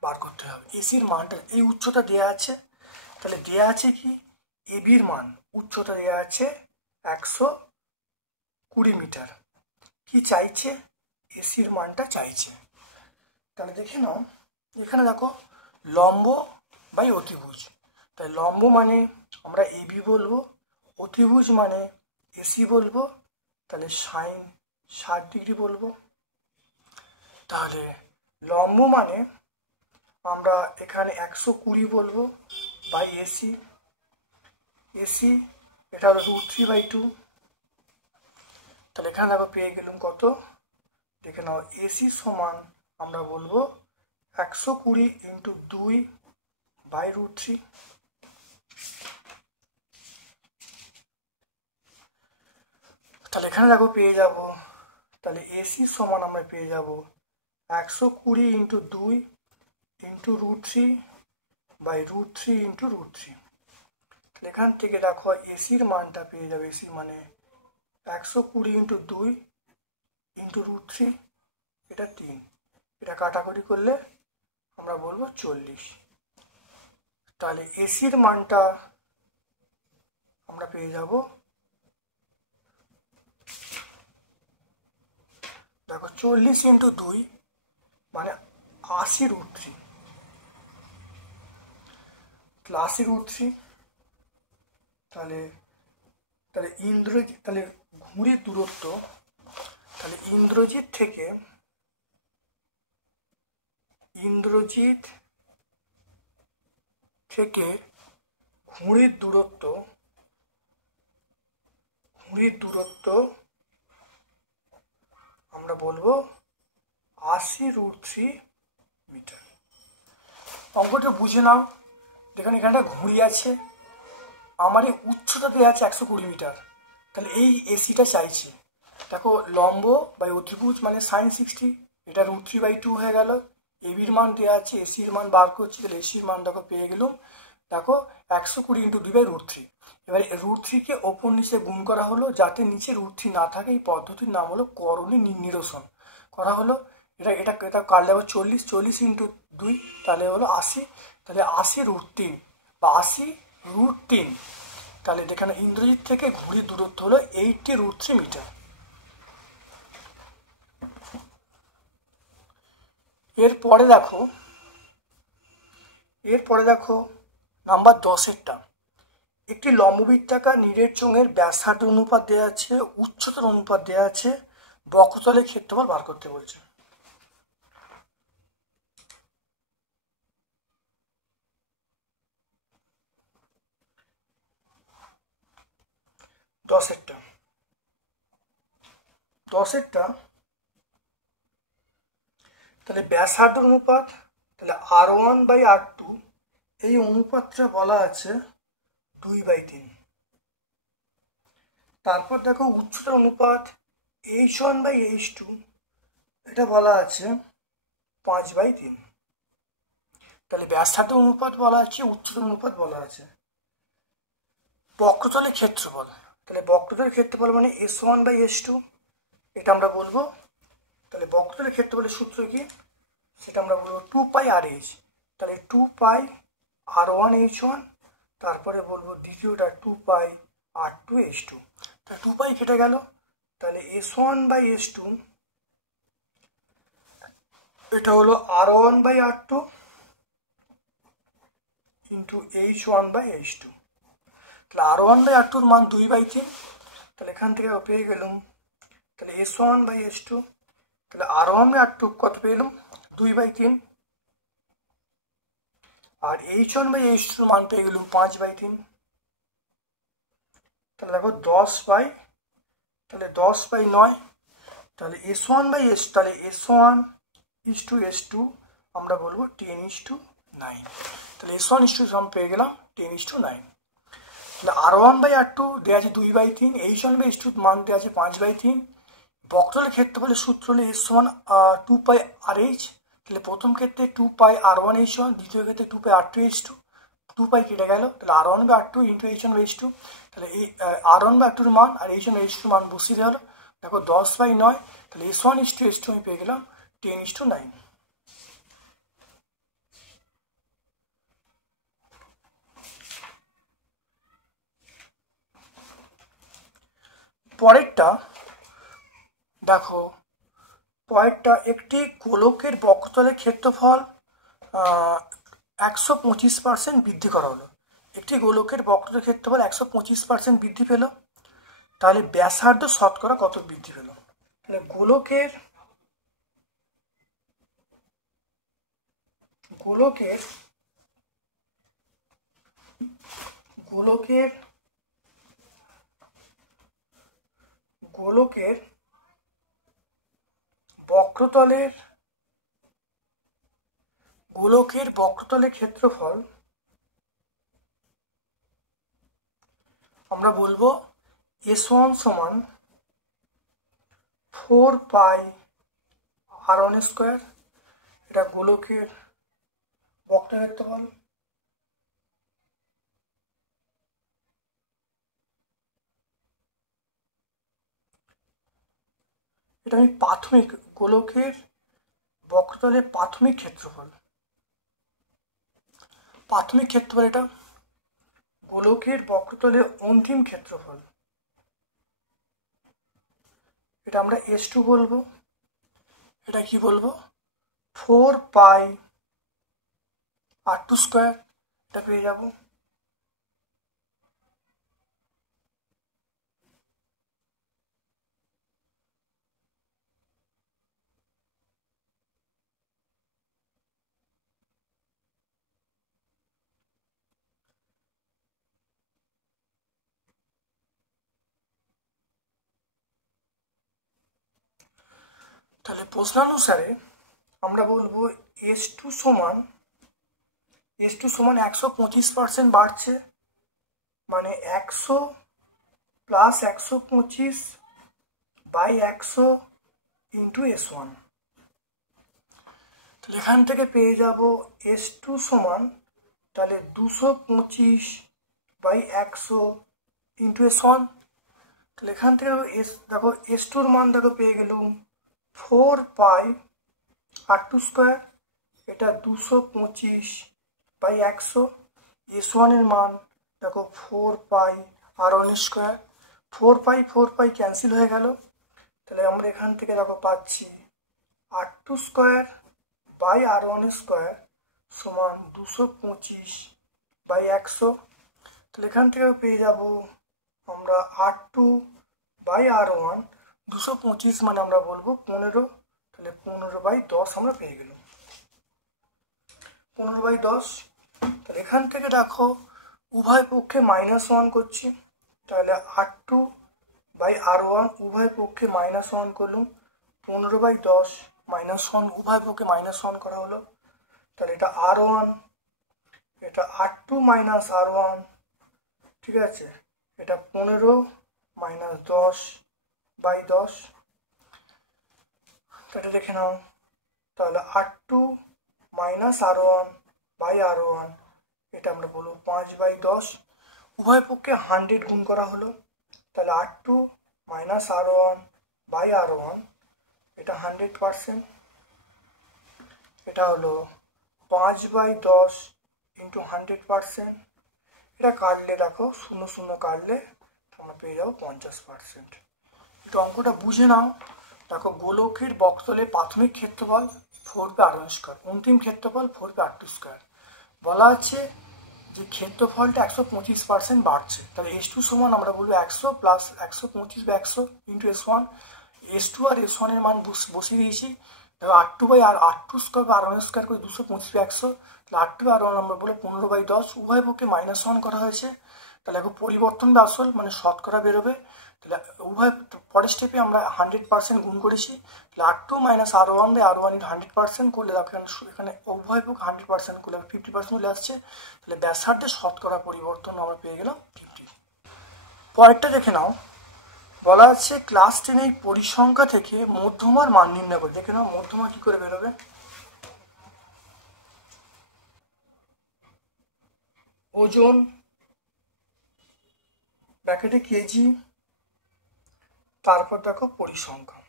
বার করতে হবে। এসির মানটা, এই উচ্চতা দেয়া আছে, তাহলে দেয়া আছে কি, এবির মান, উচ্চতা দেয়া আছে 120 মিটার, কি চাইছে, এসির মানটা চাইছে। তাহলে দেখে নাও, এখানে দেখো লম্ব বাই অতিভুজ, তাই লম্ব মানে আমরা এবি বলবো, অতিভুজ মানে এসি বলবো, তাহলে সাইন 60 ডিগ্রি বলবো। তাহলে লম্ব মানে আমরা এখানে 120 বলবো বাই এসি, এসি এটা হলো √3/2, তাহলে এখানে দেখো পেয়ে গেলাম কত, দেখে নাও, এসি সমান আমরা বলবো 120 × 2/√3। তাহলে এখানে দেখো পেয়ে যাব, তাহলে এসি সমান আমরা পেয়ে যাব 120 × 2 × √3/√3 × √3। তাহলে এখান থেকে দেখো এসির মানটা পেয়ে যাবে, এসি মানে 120 × 2 × √3, এটা 3, এটা কাটাকুটি করলে আমরা বলবো 40। তাহলে এসির মানটা আমরা পেয়ে যাব, দেখো 40 × 2 মানে 80√3, 80√3। তাহলে তাহলে ইন্দ্রজিৎ, তাহলে ঘুড়ির দূরত্ব, তাহলে ইন্দ্রজিৎ থেকে ঘুড়ির দূরত্ব আমরা বলবো 80√3 মিটার। অঙ্কটা বুঝে নাও, দেখুন এখানে একটা ঘুড়ি আছে, আমার এই উচ্চতা দেওয়া আছে 120 মিটার, তাহলে এই এসিটা চাইছে। দেখো লম্ব বাই অতিভুজ মানে সাইন 60, এটা √3/2 হয়ে গেল, এবির মান দেওয়া আছে, এসির মান বার করছি, তাহলে এসির মান দেখো পেয়ে গেলাম, দেখো 120 × 2/√3। এবারে √3কে ওপর নিচে গুণ করা হলো, যাতে নিচে √3 না থাকে, এই পদ্ধতির নাম হলো করণী নিরসন করা হলো। এটা কাটলে যাবে 40, 40 × 2 তাহলে হলো 80, তাহলে 80√3 বা 80√3। তাহলে এখানে ইন্দ্রজিৎ থেকে ঘুড়ির দূরত্ব হলো 80√3 মিটার। এরপরে দেখো নাম্বার 10-এরটা, একটি লম্ববৃত্তাকার নীরের চোঙের ব্যাসার্ধ অনুপাত দেওয়া আছে, উচ্চতার অনুপাত দেওয়া আছে, বক্রতলের ক্ষেত্রফল বার করতে বলছে। দশেরটা তাহলে ব্যাসার্ধ অনুপাত, তাহলে R1/R2 এই অনুপাতটা বলা আছে 2/3। তারপর দেখো উচ্চতার অনুপাত h1/h2, এটা বলা আছে 5/3। তাহলে ব্যাসার্ধ অনুপাত বলা আছে, উচ্চতার অনুপাত বলা আছে। বক্রতলের ক্ষেত্রফল, তাহলে বক্রতলের ক্ষেত্রফল মানে s1/s2, এটা আমরা বলবো। তাহলে বক্রতলের ক্ষেত্রফলের সূত্র কি, সেটা আমরা বলবো 2πr/h। তাহলে 2πr1h1, তারপরে বলবো দ্বিতীয়টা 2πr2h2। তাহলে 2π কেটে গেল, তাহলে s1/s2 এটা হলো r1/r2 ইন্টু h1/h2। তাহলে r1/r2-র মান 2/3। তাহলে এখান থেকে পেয়ে গেলাম, তাহলে s1/s2, তাহলে r1/r2 কত পেলাম 2/3, আর h1/h2-র মান পেয়ে গেলাম 5/3। তাহলে দেখো 10/9। তাহলে s1/s, তাহলে s1:s2 আমরা বলবো 10:9। তাহলে s1:2 আমরা পেয়ে গেলাম 10:9। তাহলে r1/r2 দেওয়া আছে 2/3, h1/h2 মান দেওয়া আছে 5/3। বক্রতলের ক্ষেত্রফলের সূত্র হলো s সমান 2πr/h। তাহলে প্রথম ক্ষেত্রে 2πr1h1, দ্বিতীয় ক্ষেত্রে 2πr2h2। 2π কেটে গেল, তাহলে r1/r2 ইন্টু h1/h2। তাহলে এই r1/r2-র মান আর h1/h2-র মান বসিয়ে দেওয়া হলো। দেখো 10/9। তাহলে s1:s2 আমি পেয়ে গেলাম 10:9। পরেরটা দেখো, পরেরটা একটি গোলকের বক্রতলের ক্ষেত্রফল 125% বৃদ্ধি করা হলো। একটি গোলকের বক্রতলের ক্ষেত্রফল 125% বৃদ্ধি পেল, তাহলে ব্যাসার্ধ শতকরা কত বৃদ্ধি পেল? তাহলে গোলকের বক্রতলের ক্ষেত্রফল আমরা বলবো s1 সমান 4πr1²। এটা গোলকের বক্রতলের ক্ষেত্রফল। এটা আমি প্রাথমিক গোলকের বক্রতলের প্রাথমিক ক্ষেত্রফল, এটা গোলকের বক্রতলের অন্তিম ক্ষেত্রফল, এটা আমরা s2 বলবো। এটা কি বলবো, 4πr2², এটা পেয়ে যাবো। তাহলে প্রশ্নানুসারে আমরা বলবো s2 সমান 125% বাড়ছে, মানে 100 প্লাস 125/100 ইন্টু s1। তাহলে এখান থেকে পেয়ে যাব s2 সমান, তাহলে 225/100 ইন্টু s1। তাহলে এখান থেকে দেখো s2-র মান দেখো পেয়ে গেলাম 4πr2², এটা 225/100। s1-এর মান দেখো 4πr1²। 4π ক্যান্সেল হয়ে গেল, তাহলে আমরা এখান থেকে দেখো পাচ্ছি r2²/r1² সমান 225/100। তাহলে এখান থেকে পেয়ে যাব আমরা r2/r1 225 মানে আমরা বলবো 15। তাহলে 15/10 আমরা পেয়ে গেলাম, 15/10। তাহলে এখান থেকে দেখো উভয় পক্ষে -1 করছি, তাহলে r2/r1 উভয় পক্ষে -1 করলাম। 15/10 -1 উভয় পক্ষে -1 করা হলো, তাহলে এটা r1 এটা R2 মাইনাস R1, ঠিক আছে, এটা 15 মাইনাস 10/10, এটা দেখে নাও। তাহলে R2 মাইনাস R1/R1, এটা আমরা বলবো 5/10, উভয় পক্ষে 100 গুণ করা হলো, তাহলে R2 মাইনাস R1/R1, এটা 100%, এটা হলো 5/10 ইন্টু 100%, এটা কাটলে দেখো 0 0 কাটলে তোমরা পেয়ে যাবো 50%। একটু অঙ্কটা বুঝে নাও। দেখো গোলকের বক্তলে প্রাথমিক ক্ষেত্রফল 4πr², অন্তিম ক্ষেত্রফল 4πr²। বলা আছে যে ক্ষেত্রফলটা 125% বাড়ছে, তাহলে S2 সমান আমরা বলবো 100 প্লাস 125/100 ইন্টু S1। S2 আর S1 এর মান বসিয়ে দিয়েছি। দেখো R2/R2² বা R1² করে 225/100, তাহলে R2/R1 আমরা বলবো 15/10, উভয় পক্ষে -1 করা হয়েছে, তাহলে এখন পরিবর্তন বা আসল মানে শতকরা বেরোবে। তাহলে উভয় পরের স্টেপে আমরা 100% গুণ করেছি, তাহলে R2 মাইনাস R1/R1 100% করলে দেখো এখানে উভয় পক্ষে 100% করলে 50% চলে আসছে, তাহলে ব্যাসার্ধের শতকরা পরিবর্তন আমরা পেয়ে গেলাম 50। পরেরটা দেখে নাও। বলা আছে ক্লাস 10 পরিসংখ্যা থেকে মধ্যমার মান নির্ণয় করে। দেখে নাও মধ্যমা কি করে বেরোবে। ওজন ব্র্যাকেটে কেজি, তারপর দেখো পরিসংখ্যা।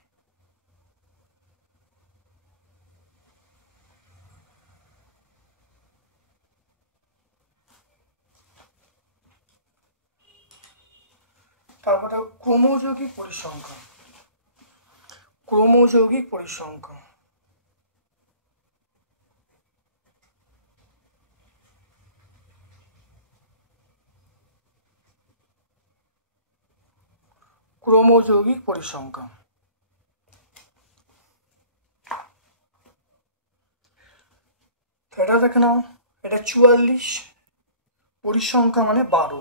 তারপর দেখো ক্রমযৌগিক পরিসংখ্যা। ক্রমযৌগিক পরিসংখ্যা, ক্রমযৌগিক পরিসংখ্যা। এটা দেখে নাও, এটা 44, পরিসংখ্যা মানে 12,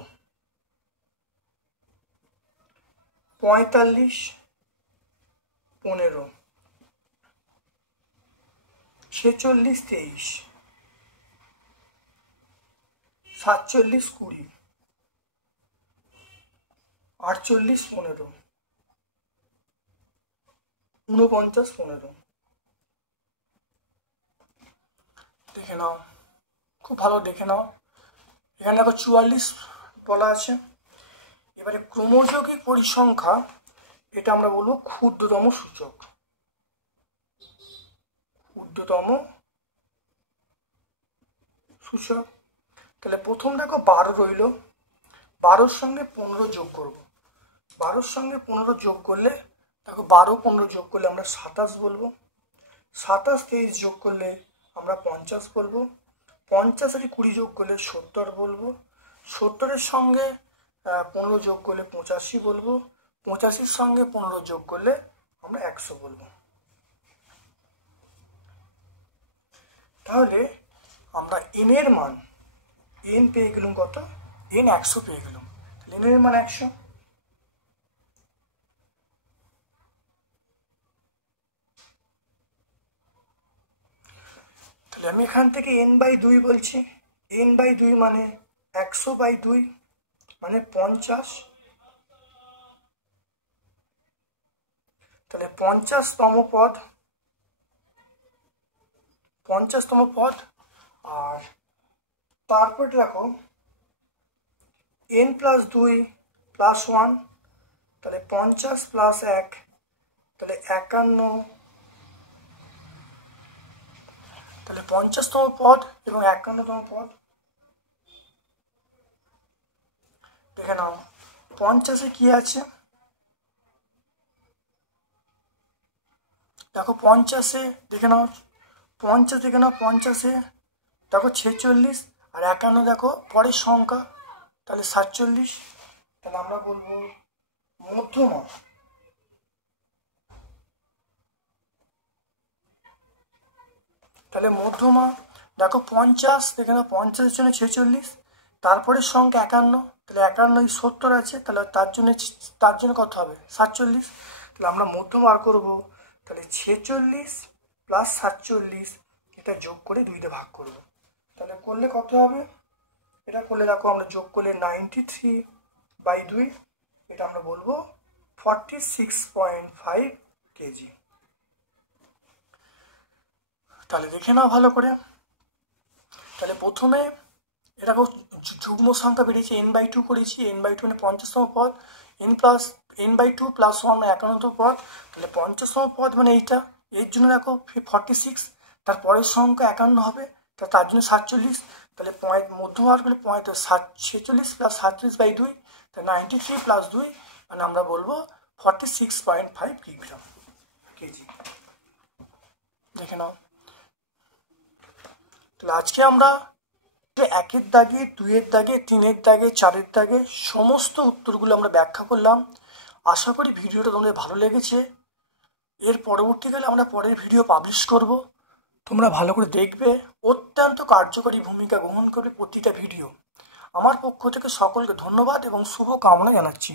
45 15, 46 23, 47 20, 48 15, 49 15। দেখে নাও, খুব ভালো দেখে নাও। এখানে দেখো 44 বলা আছে। এবারে ক্রমযৌগিক পরিসংখ্যা, এটা আমরা বলবো ক্ষুদ্রতম সূচক। ক্ষুদ্রতম সূচক। তাহলে প্রথম দেখো 12 রইল, 12-র সঙ্গে 15 যোগ করব। 12-র সঙ্গে 15 যোগ করলে দেখো 12 15 যোগ করলে আমরা 27 বলবো। 27 23 যোগ করলে আমরা 50 বলবো। 50 আর 20 যোগ করলে 70 বলবো। 70-এর সঙ্গে 15 যোগ করলে 85 বলবো। 85-র সঙ্গে 15 যোগ করলে আমরা 100 বলবো। তাহলে আমরা n এর মান, n পেয়ে গেলাম কত, n 100 পেয়ে গেলাম। তাহলে n এর মান 100। তাহলে আমি এখান থেকে n/2 বলছি। n/2 মানে 100/2 মানে 50। তাহলে 50তম পদ, 50তম পদ। আর তারপর দেখো n + 2 + 1, তাহলে 50 + 1, তাহলে 51। তাহলে 50তম পদ এবং 51তম পদ। দেখে নাও 50-এ কি আছে, দেখো 50-এ দেখে নাও, 50 দেখে নাও, 50-এ দেখো 46 আর 51 দেখো পরের সংখ্যা, তাহলে 47। তাহলে আমরা বলবো মধ্যমা। তাহলে মধ্যমা দেখো 50 দেখে নাও, 50-এর জন্য 46, তারপরে সংখ্যা 51, তাহলে 51 70 আছে, তাহলে তার জন্য কত হবে 47। তাহলে আমরা মধ্যমা বার করবো, তাহলে 46 + 47 এটা যোগ করে 2 দিয়ে ভাগ করব। তাহলে করলে কত হবে এটা করলে দেখো আমরা যোগ করলে 93/2, এটা আমরা বলবো 46.5 কেজি। তাহলে দেখে নাও ভালো করে। তাহলে প্রথমে এটাকেও যুগ্ম সংখ্যা বেরিয়েছে n/2 করেছি, n/2 মানে 50তম পদ, n/2 + 1 মানে 51তম পদ। তাহলে 50তম পদ মানে এইটা, এর জন্য দেখো 46, তারপরের সংখ্যা 51 হবে, তার জন্য 47। তাহলে মধ্যভাগ হলে 46 + 37/2, তাহলে 93 + 2 মানে আমরা বলবো 46.5 কেজি। দেখে নাও। তাহলে আজকে আমরা 1-এর দাগে, 2-এর দাগে, 3-এর দাগে, 4-এর দাগে সমস্ত উত্তরগুলো আমরা ব্যাখ্যা করলাম। আশা করি ভিডিওটা তোমাদের ভালো লেগেছে। এর পরবর্তীকালে আমরা পরের ভিডিও পাবলিশ করব, তোমরা ভালো করে দেখবে। অত্যন্ত কার্যকরী ভূমিকা গ্রহণ করবে প্রতিটা ভিডিও। আমার পক্ষ থেকে সকলকে ধন্যবাদ এবং শুভ কামনা জানাচ্ছি।